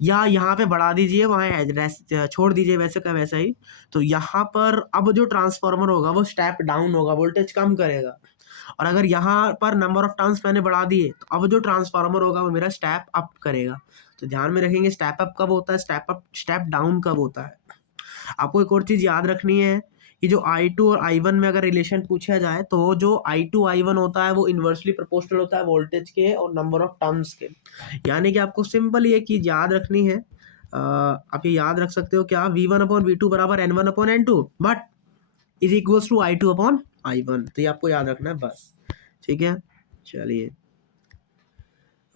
या यहाँ पे बढ़ा दीजिए वहाँ छोड़ दीजिए वैसे का वैसा ही। तो यहाँ पर अब जो ट्रांसफार्मर होगा वो स्टेप डाउन होगा, वोल्टेज कम करेगा। और अगर यहाँ पर नंबर ऑफ टर्न्स मैंने बढ़ा दिए तो अब जो ट्रांसफार्मर होगा वो मेरा स्टेप अप करेगा। तो ध्यान में रखेंगे स्टेप अप कब होता है, स्टेप अप स्टेप डाउन कब होता है। आपको एक और चीज़ याद रखनी है कि जो I2 और I1 में अगर रिलेशन पूछा जाए तो जो I2 I1 होता है वो इन्वर्सली प्रोपोर्शनल होता है वोल्टेज के और नंबर ऑफ टर्न्स के। यानी कि आपको सिंपल ये चीज़ याद रखनी है, आप ये याद रख सकते हो क्या, V1 अपॉन V2 बराबर N1 upon N2 but is equals to I2 upon I1। तो ये आपको याद रखना है बस, ठीक है। चलिए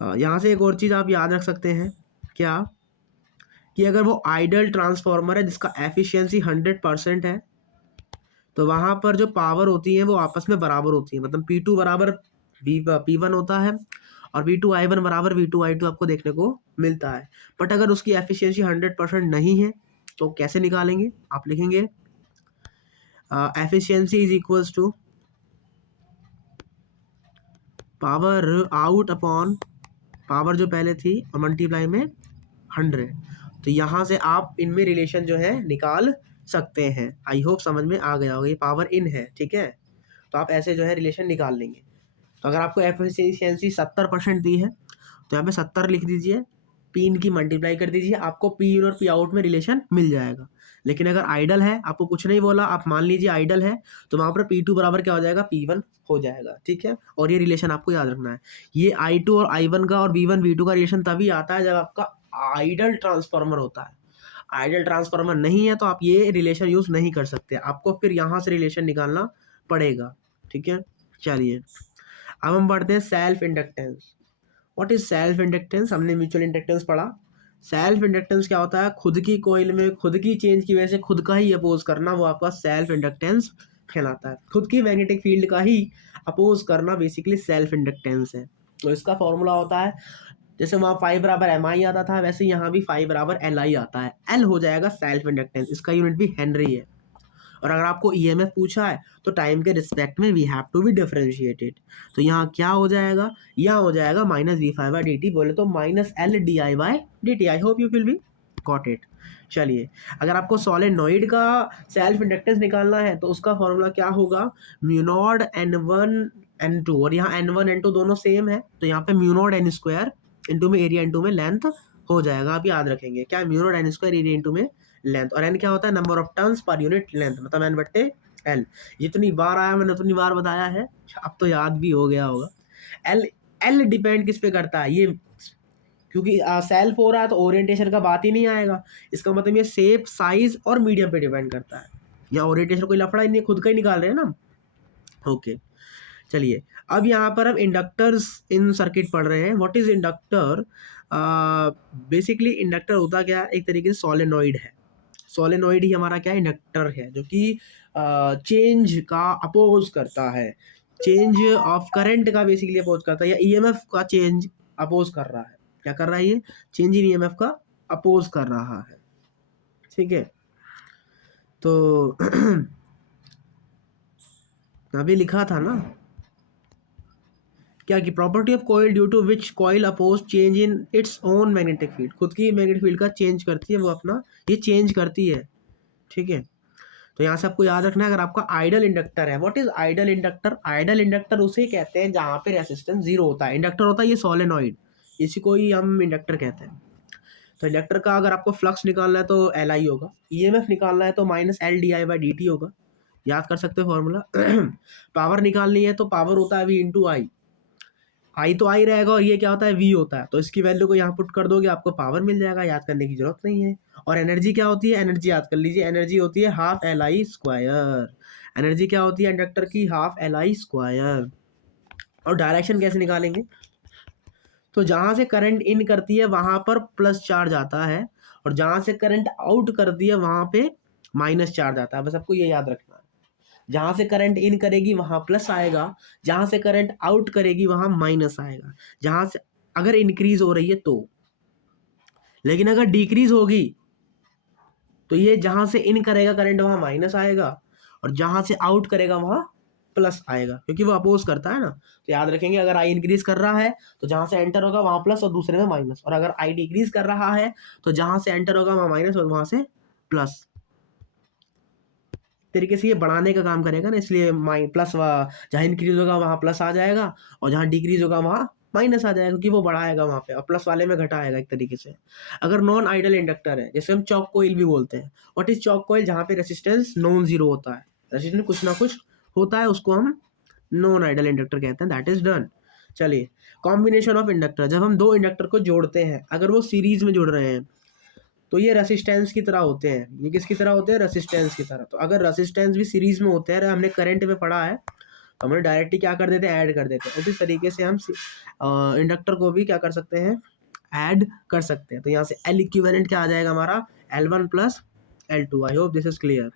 यहाँ से एक और चीज़ आप याद रख सकते हैं क्या, कि अगर वो आइडल ट्रांसफार्मर है जिसका एफिशिएंसी 100% है तो वहाँ पर जो पावर होती है वो आपस में बराबर होती है, मतलब P2 बराबर P1 होता है और V2 I1 बराबर V2 I2 आपको देखने को मिलता है। बट अगर उसकी एफिशिएंसी 100% नहीं है तो कैसे निकालेंगे, आप लिखेंगे efficiency is equals to power out upon power जो पहले थी और मल्टीप्लाई में 100। तो यहाँ से आप इनमें रिलेशन जो है निकाल सकते हैं। आई होप समझ में आ गया होगा, ये पावर इन है, ठीक है। तो आप ऐसे जो है रिलेशन निकाल लेंगे। तो अगर आपको एफिशिएंसी 70% दी है तो यहाँ पे 70 लिख दीजिए, पी इन की मल्टीप्लाई कर दीजिए, आपको पी इन और पी आउट में रिलेशन मिल जाएगा। लेकिन अगर आइडल है, आपको कुछ नहीं बोला, आप मान लीजिए आइडल है, तो वहाँ पर P2 बराबर क्या हो जाएगा, P1 हो जाएगा, ठीक है। और ये रिलेशन आपको याद रखना है। ये I2 और I1 का और V1 V2 का रिलेशन तभी आता है जब आपका आइडल ट्रांसफार्मर होता है। आइडल ट्रांसफार्मर नहीं है तो आप ये रिलेशन यूज नहीं कर सकते, आपको फिर यहाँ से रिलेशन निकालना पड़ेगा, ठीक है। चलिए अब हम पढ़ते हैं self inductance. What is self inductance, हमने म्यूचुअल इंडक्टेंस पढ़ा। सेल्फ इंडक्टेंस क्या होता है, खुद की कोइल में खुद की चेंज की वजह से खुद का ही अपोज करना, वो आपका सेल्फ इंडक्टेंस कहलाता है। खुद की मैग्नेटिक फील्ड का ही अपोज करना बेसिकली सेल्फ इंडक्टेंस है। तो इसका फॉर्मूला होता है, जैसे वहाँ फाइव बराबर एम आई आता था वैसे यहाँ भी फाइव बराबर एल आई आता है, एल हो जाएगा सेल्फ इंडक्टेंस, इसका यूनिट भी हेनरी है। और अगर आपको ईएमएफ पूछा है तो टाइम के रिस्पेक्ट में we have to be differentiated. तो यहाँ क्या हो जाएगा, यहाँ हो जाएगा minus V five by D T, बोले तो minus L D I by D T. I hope you will be got it. चलिए, अगर आपको सोलेनोइड का सेल्फ इंडक्टेंस निकालना है तो उसका फॉर्मूला क्या होगा, mu not N one N two, और यहाँ एन वन एन टू दोनों सेम है तो यहाँ पे mu not N square into में एरिया इंटू में लेंथ हो जाएगा। आप याद रखेंगे क्या, mu not N square area into में लेंथ, और एन क्या होता है, नंबर ऑफ टर्न्स पर यूनिट लेंथ, मतलब एन बट्टे एल। जितनी बार आया मैंने उतनी बार बताया है, अब तो याद भी हो गया होगा। एल एल डिपेंड किस पे करता है, ये क्योंकि सेल्फ हो रहा है तो ओरिएंटेशन का बात ही नहीं आएगा, इसका मतलब ये शेप साइज और मीडियम पे डिपेंड करता है। या ओरिएंटेशन कोई लफड़ा ही नहीं, खुद का ही निकाल रहे हैं ना। ओके चलिए, अब यहाँ पर हम इंडक्टर्स इन सर्किट पढ़ रहे हैं। What is inductor, basically inductor होता क्या है, एक तरीके से सोलेनोइड है। सोलेनोइड ही हमारा क्या इंडक्टर है, जो कि चेंज का अपोज करता है, चेंज ऑफ करंट का बेसिकली अपोज करता है, या ईएमएफ का चेंज अपोज कर रहा है। क्या कर रहा है ये, चेंज इन ईएमएफ का अपोज कर रहा है। ठीक है, तो अभी लिखा था ना क्या कि property of coil due to which coil oppose change in its own magnetic field, खुद की मैग्नेटिक फील्ड का चेंज करती है वो अपना, ये चेंज करती है। ठीक है, तो यहाँ से आपको याद रखना है, अगर आपका आइडल इंडक्टर है, what is ideal inductor, ideal inductor उसे कहते हैं जहाँ पे रेसिस्टेंस जीरो होता है। इंडक्टर होता है ये सोलेनोइड, इसी को ही हम इंडक्टर कहते हैं। तो इंडक्टर का अगर आपको फ्लक्स निकालना है तो एल आई होगा, ईएमएफ निकालना है तो minus L D I by D T होगा, याद कर सकते हो फॉर्मूला। पावर निकालनी है तो पावर होता है वी इंटू आई, आई तो आई रहेगा और ये क्या होता है, वी होता है, तो इसकी वैल्यू को यहाँ पुट कर दोगे आपको पावर मिल जाएगा, याद करने की जरूरत नहीं है। और एनर्जी क्या होती है, एनर्जी याद कर लीजिए, एनर्जी होती है half L I square. Energy क्या होती है इंडक्टर की, हाफ एल आई स्क्वायर। और डायरेक्शन कैसे निकालेंगे, तो जहां से करंट इन करती है वहां पर प्लस चार्ज आता है, और जहां से करंट आउट करती है वहां पे माइनस चार्ज आता है। बस आपको ये याद रखना है, जहां से करंट इन करेगी वहां प्लस आएगा, जहां से करंट आउट करेगी वहां माइनस आएगा, जहां से अगर इंक्रीज हो रही है तो। लेकिन अगर डिक्रीज होगी तो ये जहां से इन करेगा करंट वहां माइनस आएगा, और जहां से आउट करेगा वहां प्लस आएगा, क्योंकि वो अपोज करता है ना। तो याद रखेंगे, अगर आई इंक्रीज कर रहा है तो जहां से एंटर होगा वहां प्लस और दूसरे में माइनस, और अगर आई डिक्रीज कर रहा है तो जहां से एंटर होगा वहां माइनस और वहां से प्लस। तरीके से ये बढ़ाने का काम करेगा ना, इसलिए प्लस जहाँ इंक्रीज होगा वहाँ प्लस आ जाएगा, और जहाँ डिक्रीज होगा वहाँ माइनस आ जाएगा, क्योंकि वो बढ़ाएगा वहाँ पे और प्लस वाले में घटाएगा एक तरीके से। अगर नॉन आइडल इंडक्टर है, जैसे हम चॉक कोइल भी बोलते हैं, व्हाट इज चॉक कोइल, जहाँ पे रेसिस्टेंस नॉन जीरो होता है, रेसिस्टेंस कुछ ना कुछ होता है, उसको हम नॉन आइडल इंडक्टर कहते हैं। That is done. चलिए, कॉम्बिनेशन ऑफ इंडक्टर, जब हम दो इंडक्टर को जोड़ते हैं, अगर वो सीरीज में जुड़ रहे हैं तो ये रेसिस्टेंस की तरह होते हैं। ये किसकी तरह होते हैं, रेसिस्टेंस की तरह। तो अगर रेसिस्टेंस भी सीरीज में होते हैं, हमने करंट में पढ़ा है, तो हम डायरेक्टली क्या कर देते हैं, ऐड कर देते हैं। उसी तरीके से हम इंडक्टर को भी क्या कर सकते हैं, ऐड कर सकते हैं। तो यहाँ से एल इक्विवेलेंट क्या आ जाएगा हमारा, L1 plus L2। I hope this is clear.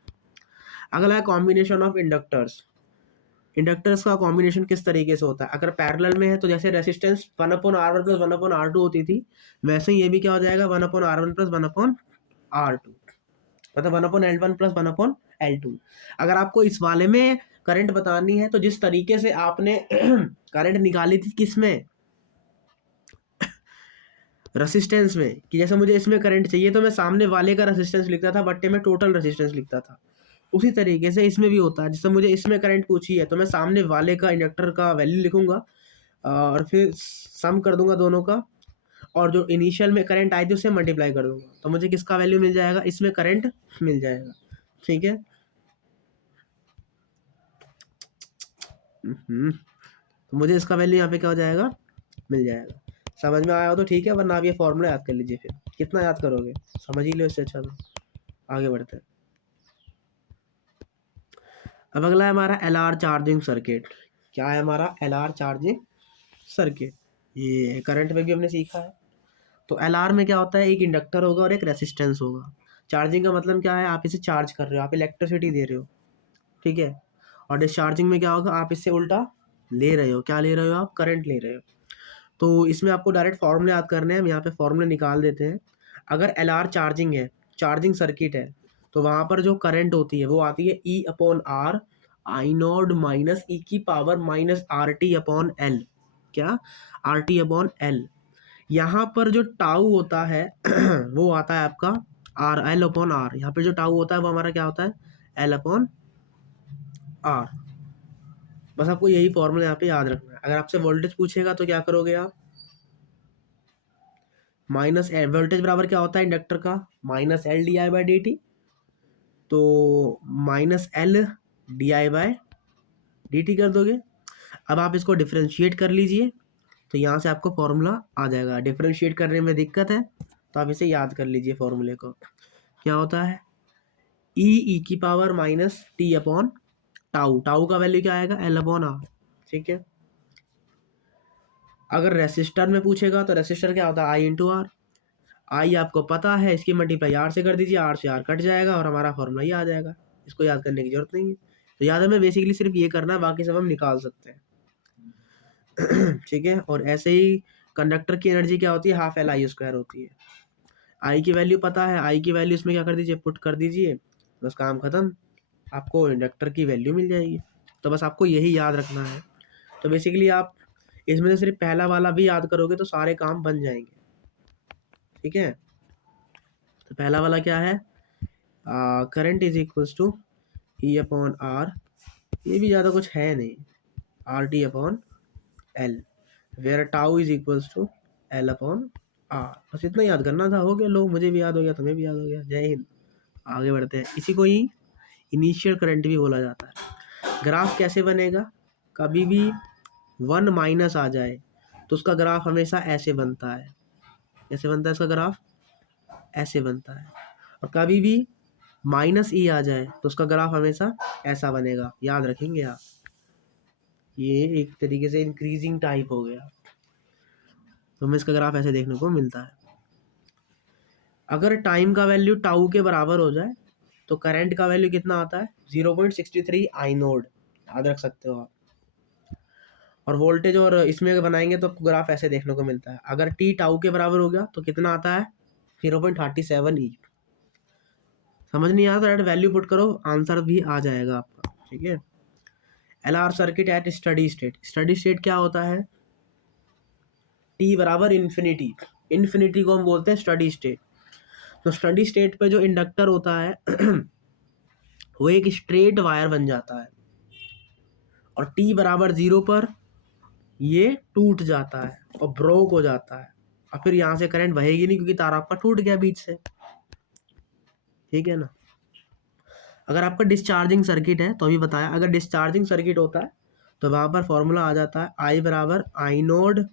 अगला है कॉम्बिनेशन ऑफ इंडक्टर्स। इंडक्टर्स का कॉम्बिनेशन किस तरीके से होता है, अगर पैरेलल में है तो जैसे रेसिस्टेंस 1/R1 प्लस 1/R2 होती थी, वैसे ही ये भी क्या हो जाएगा, 1/R1 प्लस 1/R2, मतलब 1/L1 प्लस 1/L2। अगर आपको इस वाले में करंट बतानी है तो जिस तरीके से आपने करंट निकाली थी किसमें, रेसिस्टेंस में, कि जैसे मुझे इसमें करंट चाहिए तो मैं सामने वाले का रेसिस्टेंस लिखता था, बट्टे में टोटल रेसिस्टेंस लिखता था, उसी तरीके से इसमें भी होता है। जैसे मुझे इसमें करंट पूछी है तो मैं सामने वाले का इंडक्टर का वैल्यू लिखूंगा और फिर सम कर दूंगा दोनों का, और जो इनिशियल में करंट आई थी उससे मल्टीप्लाई कर दूंगा, तो मुझे किसका वैल्यू मिल जाएगा, इसमें करंट मिल जाएगा। ठीक है, तो मुझे इसका वैल्यू यहाँ पे क्या हो जाएगा, मिल जाएगा। समझ में आया हो तो ठीक है, वरना आप ये फॉर्मूला याद कर लीजिए, फिर कितना याद करोगे, समझ ही लो, इससे अच्छा तो आगे बढ़ते हैं। अब अगला है हमारा LR चार्जिंग सर्किट। क्या है हमारा LR चार्जिंग सर्किट, ये करंट में भी हमने सीखा है। तो LR में क्या होता है, एक इंडक्टर होगा और एक रेसिस्टेंस होगा। चार्जिंग का मतलब क्या है, आप इसे चार्ज कर रहे हो, आप इलेक्ट्रिसिटी दे रहे हो। ठीक है, और डिस्चार्जिंग में क्या होगा, आप इससे उल्टा ले रहे हो, क्या ले रहे हो, आप करंट ले रहे हो। तो इसमें आपको डायरेक्ट फॉर्मूले याद करने हैं, हम यहाँ पे फॉर्मूले निकाल देते हैं। अगर LR चार्जिंग है, चार्जिंग सर्किट है, तो वहां पर जो करंट होती है वो आती है E upon R I naught minus E की power minus R T upon L. क्या? R T upon L. यहाँ पर जो टाउ होता है वो आता है आपका आर, एल अपॉन आर। यहाँ पे जो टाउ होता है वो हमारा क्या होता है? L upon R. बस आपको यही फॉर्मूला यहाँ पे याद रखना है। अगर आपसे वोल्टेज पूछेगा तो क्या करोगे आप? माइनस एल, वोल्टेज बराबर क्या होता है इंडक्टर का? Minus L D I by D t. तो minus L D I by D t कर दोगे। अब आप इसको डिफ्रेंशिएट कर लीजिए, तो यहाँ से आपको फॉर्मूला आ जाएगा। डिफ्रेंशिएट करने में दिक्कत है तो आप इसे याद कर लीजिए फॉर्मूले को। क्या होता है? ई की power minus T upon tau. Tau का वैल्यू क्या आएगा? L upon R. ठीक है। अगर रेसिस्टर में पूछेगा तो रेसिस्टर क्या होता है? आई इंटू आर। आई आपको पता है, इसकी मल्टीप्लाई आर से कर दीजिए, आर से आर कट जाएगा और हमारा फॉर्मूला ही आ जाएगा। इसको याद करने की जरूरत नहीं है। तो याद हमें बेसिकली सिर्फ ये करना है, बाकी सब हम निकाल सकते हैं। ठीक है। और ऐसे ही कंडक्टर की एनर्जी क्या होती है? हाफ एल आई स्क्वायर होती है। आई की वैल्यू पता है, आई की वैल्यू इसमें क्या कर दीजिए? पुट कर दीजिए, बस काम खत्म, आपको इंडक्टर की वैल्यू मिल जाएगी। तो बस आपको यही याद रखना है। तो बेसिकली आप इसमें से सिर्फ पहला वाला भी याद करोगे तो सारे काम बन जाएंगे। ठीक है। तो पहला वाला क्या है? Current is equals to E upon R. ये भी ज़्यादा कुछ है नहीं, R T upon L, where tau is equals to L upon R. बस इतना याद करना था, हो गया। लो, मुझे भी याद हो गया, तुम्हें भी याद हो गया। जय हिंद। आगे बढ़ते हैं। इसी को ही इनिशियल करंट भी बोला जाता है। ग्राफ कैसे बनेगा? कभी भी 1 माइनस आ जाए तो उसका ग्राफ हमेशा ऐसे बनता है। कैसे बनता है इसका ग्राफ? ऐसे बनता है। और कभी भी माइनस ई आ जाए तो उसका ग्राफ हमेशा ऐसा बनेगा। याद रखेंगे आप। ये एक तरीके से इंक्रीजिंग टाइप हो गया, तो हमें इसका ग्राफ ऐसे देखने को मिलता है। अगर टाइम का वैल्यू टाउ के बराबर हो जाए तो करंट का वैल्यू कितना आता है? 0.63 आई नोड। याद रख सकते हो आप। और वोल्टेज और इसमें बनाएंगे तो ग्राफ ऐसे देखने को मिलता है। अगर टी टाउ के बराबर हो गया तो कितना आता है? 0.37 ई। समझ नहीं आता? डायरेक्ट वैल्यू पुट करो, आंसर भी आ जाएगा आपका। ठीक है। L R circuit eight steady state. Steady state क्या होता है? टी बराबर इन्फिनिटी। इन्फिनिटी को हम बोलते हैं स्टडी स्टेट। तो स्टडी स्टेट पे जो इंडक्टर होता है वो एक स्ट्रेट वायर बन जाता है, और टी बराबर 0 पर ये टूट जाता है और ब्रोक हो जाता है। और फिर यहाँ से करंट बहेगी नहीं, क्योंकि तार आपका टूट गया बीच से। ठीक है ना। अगर आपका डिस्चार्जिंग सर्किट है तो अभी बताया, अगर डिस्चार्जिंग सर्किट होता है तो वहां पर फॉर्मूला आ जाता है आई बराबर आई नोड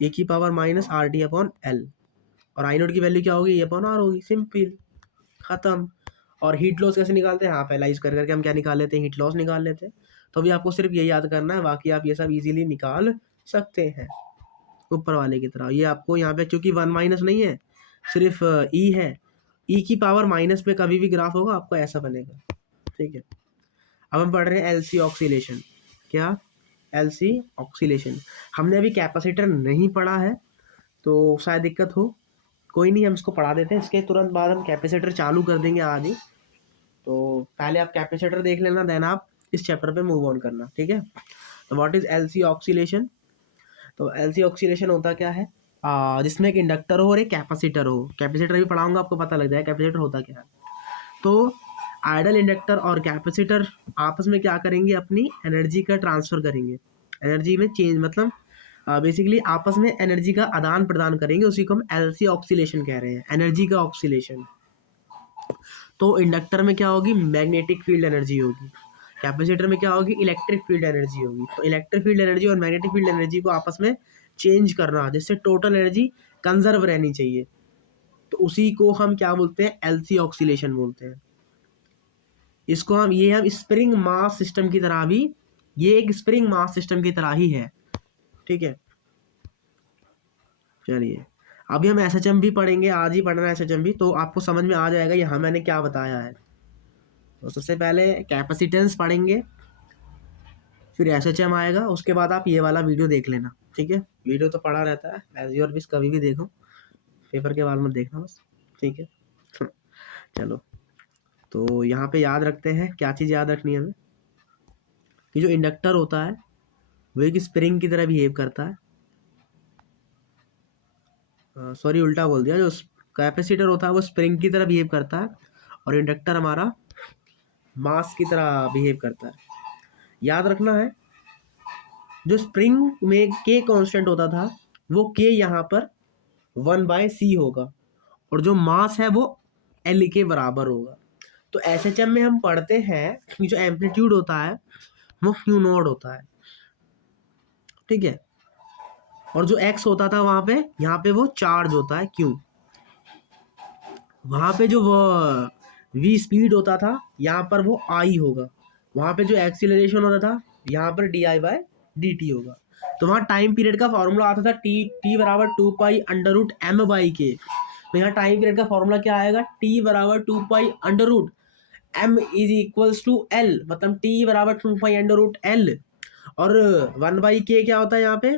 ए की power minus R T upon L. और आई नोड की वैल्यू क्या होगी? ए अपॉन आर होगी। सिंपल, खत्म। और हीट लॉस कैसे निकालते हैं? हाफ एलाइज कर करके हम क्या निकाल लेते हैं? हीट लॉस निकाल लेते हैं। तो अभी आपको सिर्फ ये याद करना है, बाकी आप ये सब इजीली निकाल सकते हैं ऊपर वाले की तरह। ये आपको यहाँ पे चूंकि 1 माइनस नहीं है, सिर्फ ई है, ई की पावर माइनस पे कभी भी ग्राफ होगा आपको ऐसा बनेगा। ठीक है। अब हम पढ़ रहे हैं एलसी ऑक्सीलेशन। क्या? LC oscillation. हमने अभी कैपेसिटर नहीं पढ़ा है तो शायद दिक्कत हो, कोई नहीं, हम इसको पढ़ा देते हैं। इसके तुरंत बाद हम कैपेसिटर चालू कर देंगे आज ही। तो पहले आप कैपेसिटर देख लेना, देन आप इस चैप्टर पे मूव ऑन करना। ठीक है। तो व्हाट इज एलसी ऑक्सीलेशन? तो एलसी ऑक्सीलेशन होता क्या है? जिसमें एक इंडक्टर हो और एक कैपेसिटर हो। कैपेसिटर भी पढ़ाऊंगा, आपको पता लग जाएगा कैपेसिटर होता क्या है। तो आइडल इंडक्टर और कैपेसिटर आपस में क्या करेंगे? अपनी एनर्जी का ट्रांसफर करेंगे। एनर्जी में चेंज मतलब बेसिकली आपस में एनर्जी का आदान प्रदान करेंगे। उसी को हम एलसी ऑक्सीलेशन कह रहे हैं, एनर्जी का ऑक्सीलेशन। तो इंडक्टर में क्या होगी? मैग्नेटिक फील्ड एनर्जी होगी। कैपेसिटर में क्या होगी? इलेक्ट्रिक फील्ड एनर्जी होगी। तो इलेक्ट्रिक फील्ड एनर्जी और मैग्नेटिक फील्ड एनर्जी को आपस में चेंज करना, जिससे टोटल एनर्जी कंजर्व रहनी चाहिए। तो उसी को हम क्या बोलते हैं? एलसी ऑक्सीलेशन बोलते हैं। इसको हम स्प्रिंग मास सिस्टम की तरह भी, ये एक स्प्रिंग मास सिस्टम की तरह ही है। ठीक है। चलिए, अभी हम एसएचएम भी पढ़ेंगे, आज ही पढ़ना है एसएचएम भी, तो आपको समझ में आ जाएगा यहाँ मैंने क्या बताया है। तो सबसे पहले कैपेसिटेंस पढ़ेंगे, फिर एसएचएम आएगा, उसके बाद आप ये वाला वीडियो देख लेना। ठीक है। वीडियो तो पढ़ा रहता है एज योर विश, कभी भी देखो, पेपर के बाद मत देखना बस। ठीक है। चलो। तो यहाँ पे याद रखते हैं, क्या चीज़ याद रखनी है हमें, कि जो इंडक्टर होता है वो एक स्प्रिंग की तरह बिहेव करता है, सॉरी उल्टा बोल दिया, जो कैपेसिटर होता है वो स्प्रिंग की तरह बिहेव करता है और इंडक्टर हमारा मास की तरह बिहेव करता है। याद रखना है, जो स्प्रिंग में के कांस्टेंट होता था वो के यहाँ पर 1/c होगा और जो मास है वो एल के बराबर होगा। तो एसएचएम में हम पढ़ते हैं कि जो एम्पलीट्यूड होता है वो क्यू नॉट होता है, ठीक है, और जो एक्स होता था वहाँ पे, यहाँ पे वो चार्ज होता है क्यू। वहाँ पे जो वो वी स्पीड होता था यहाँ पर वो आई होगा, वहाँ पे जो एक्सीलरेशन होता था यहाँ पर D I by D T होगा। तो वहाँ टाइम पीरियड का फॉर्मूला आता था टी बराबर 2π√m/k। तो यहाँ टाइम पीरियड का फॉर्मूला क्या आएगा, टी बराबर 2π√m is equals to L, मतलब टी बराबर 2π√l और 1/k क्या होता है यहाँ पे,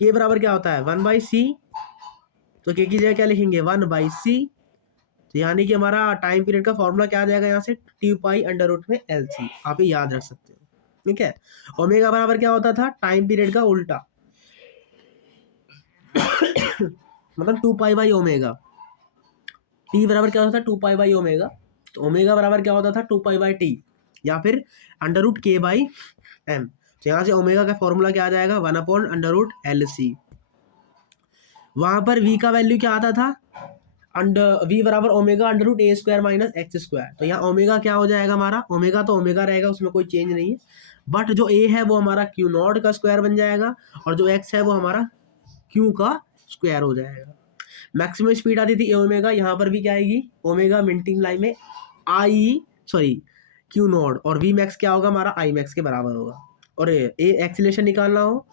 के बराबर क्या होता है 1/c, तो के की जगह क्या लिखेंगे 1/c। तो यानी कि हमारा टाइम पीरियड का फॉर्मूला क्या आ जाएगा यहाँ से, 2π√में आप ये याद रख सकते हो, ठीक है। ओमेगा बराबर क्या होता था, टाइम पीरियड का उल्टा मतलब 2π/ओमेगा। टी बराबर क्या होता था 2π/ओमेगा, तो ओमेगा बराबर क्या होता था 2π/t या फिर √k/m। तो यहाँ से ओमेगा का फॉर्मूला क्या आ जाएगा 1/√LC। वहां पर v का वैल्यू क्या आता था, v बराबर ओमेगा √a² - x²। तो यहाँ ओमेगा क्या हो जाएगा हमारा, ओमेगा तो ओमेगा रहेगा, उसमें कोई चेंज नहीं है, बट जो a है वो हमारा क्यू नॉट का स्क्वायर बन जाएगा और जो x है वो हमारा q का स्क्वायर हो जाएगा। मैक्सिमम स्पीड आती थी ओमेगा, यहाँ पर भी क्या आएगी ओमेगा मल्टीप्लाई में आई सॉरी क्यू नॉट, और वी मैक्स क्या होगा हमारा आई मैक्स के बराबर होगा। और ए एक्सीलरेशन निकालना हो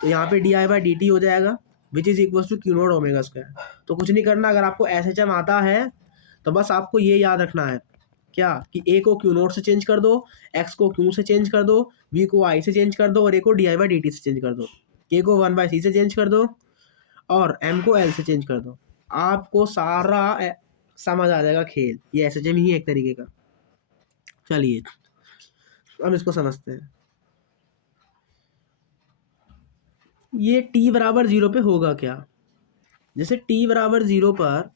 तो यहाँ पे D I by D T हो जाएगा which is equal to Q not omega square. तो कुछ नहीं करना, अगर आपको एसएचएम आता है तो बस आपको ये याद रखना है क्या, कि ए को क्यू नॉट से चेंज कर दो, एक्स को क्यू से चेंज कर दो, वी को आई से चेंज कर दो और ए को D I by D T से चेंज कर दो, के को 1/c से चेंज कर दो और एम को एल से चेंज कर दो। आपको सारा समझ आ जाएगा खेल, ये एसएचएम ही है एक तरीके का। चलिए अब इसको समझते हैं, ये t बराबर 0 पे होगा क्या, जैसे t बराबर 0 पर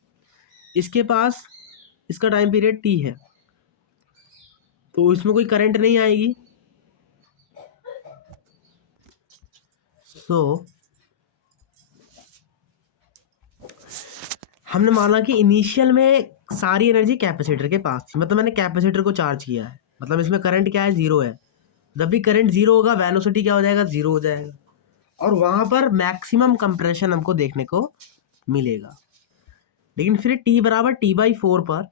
इसके पास इसका टाइम पीरियड t है तो इसमें कोई करंट नहीं आएगी। तो हमने माना कि इनिशियल में सारी एनर्जी कैपेसिटर के पास थी, मतलब मैंने कैपेसिटर को चार्ज किया है, मतलब इसमें करंट क्या है 0 है। जब भी करंट 0 होगा वेलोसिटी क्या हो जाएगा 0 हो जाएगा और वहां पर मैक्सिमम कंप्रेशन हमको देखने को मिलेगा। लेकिन फिर t बराबर t/4 पर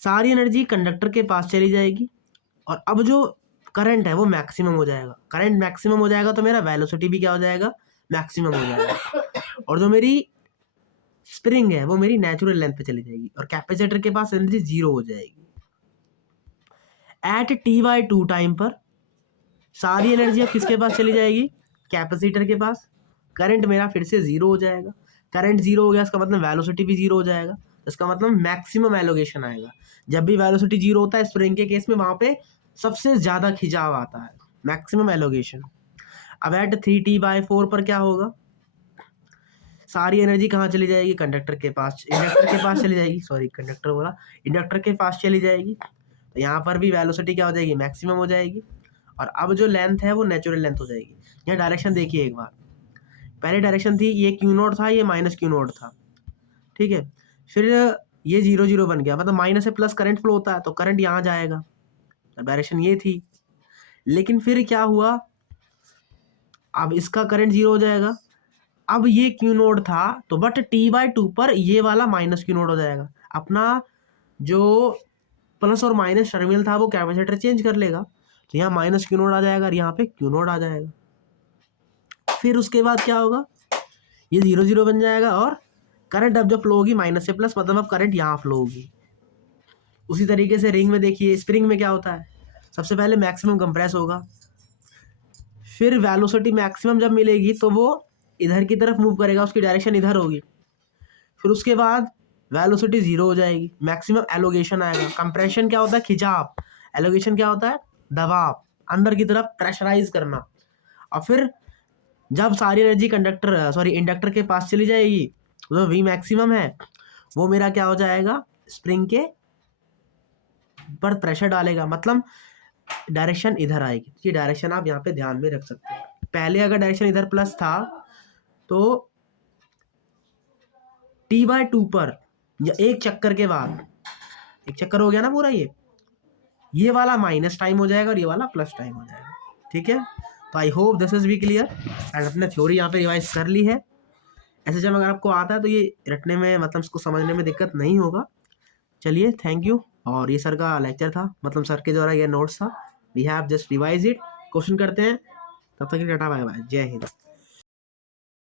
सारी एनर्जी कंडक्टर के पास चली जाएगी और अब जो करंट है वो मैक्सिमम हो जाएगा। करंट मैक्सिमम हो जाएगा तो मेरा वेलोसिटी भी क्या हो जाएगा मैक्सिमम हो जाएगा और जो मेरी स्प्रिंग है वो मेरी नेचुरल लेंथ पे चली जाएगी और कैपेसिटर के पास एनर्जी 0 हो जाएगी। एट t/2 टाइम पर सारी एनर्जी अब किसके पास चली जाएगी, कैपेसिटर के पास। करंट मेरा फिर से 0 हो जाएगा, करंट 0 हो गया इसका मतलब वेलोसिटी भी 0 हो जाएगा, इसका मतलब मैक्सिमम एलोगेशन आएगा। जब भी वेलोसिटी 0 होता है स्प्रिंग के केस में वहां पे सबसे ज्यादा खिंचाव आता है, मैक्सिमम एलोगेशन। अब एट 3t/4 पर क्या होगा, सारी एनर्जी कहाँ चली जाएगी, कंडक्टर के पास, इंडक्टर के पास चली जाएगी, सॉरी कंडक्टर बोला, इंडक्टर के पास चली जाएगी। तो यहाँ पर भी वेलोसिटी क्या हो जाएगी मैक्सिमम हो जाएगी और अब जो लेंथ है वो नेचुरल लेंथ हो जाएगी। यहाँ डायरेक्शन देखिए एक बार, पहले डायरेक्शन थी ये क्यू नॉट था, ये माइनस क्यू नॉट था, ठीक है। फिर ये 0 0 बन गया, मतलब माइनस से प्लस करंट फ्लो होता है तो करंट यहाँ जाएगा, डायरेक्शन ये थी। लेकिन फिर क्या हुआ, अब इसका करंट 0 हो जाएगा, अब ये क्यू नोड था तो बट t/2 पर ये वाला माइनस क्यू नोड हो जाएगा। अपना जो प्लस और माइनस टर्मिनल था वो कैपेसिटर चेंज कर लेगा, तो यहाँ माइनस क्यू नोड आ जाएगा और यहाँ पे क्यू नोड आ जाएगा। फिर उसके बाद क्या होगा, ये 0 0 बन जाएगा और करंट अब जब फ्लो होगी माइनस से प्लस, मतलब अब करंट यहाँ फ्लो होगी। उसी तरीके से रिंग में देखिए, स्प्रिंग में क्या होता है, सबसे पहले मैक्सिमम कंप्रेस होगा, फिर वेलोसिटी मैक्सिमम जब मिलेगी तो वो इधर की तरफ मूव करेगा, उसकी डायरेक्शन इधर होगी। फिर उसके बाद वेलोसिटी जीरो हो जाएगी, मैक्सिमम एलोगेशन आएगा। कंप्रेशन क्या होता है? खिंचाव। एलोगेशन क्या होता है? दबाव, अंदर की तरफ प्रेशराइज करना। और फिर जब सारी एनर्जी इंडक्टर के पास चली जाएगी, तो वी मैक्सिमम है वो मेरा क्या हो जाएगा? स्प्रिंग के पर प्रेशर डालेगा, मतलब डायरेक्शन इधर आएगी। ये डायरेक्शन आप यहाँ पे ध्यान में रख सकते हैं। पहले अगर डायरेक्शन इधर प्लस था तो T/2 पर या एक चक्कर के बाद, एक चक्कर हो गया ना पूरा, ये वाला माइनस टाइम हो जाएगा और ये वाला प्लस टाइम हो जाएगा। ठीक है, तो I hope this is be clear. And अपने थ्योरी यहाँ पे रिवाइज कर ली है। ऐसे जब अगर आपको आता है तो ये रटने में, मतलब इसको समझने में दिक्कत नहीं होगा। चलिए, थैंक यू। और ये सर का लेक्चर था, मतलब सर के द्वारा ये नोट्स था। We have just revise it. Question करते हैं, तब तक टाटा बाय बाय, जय हिंद।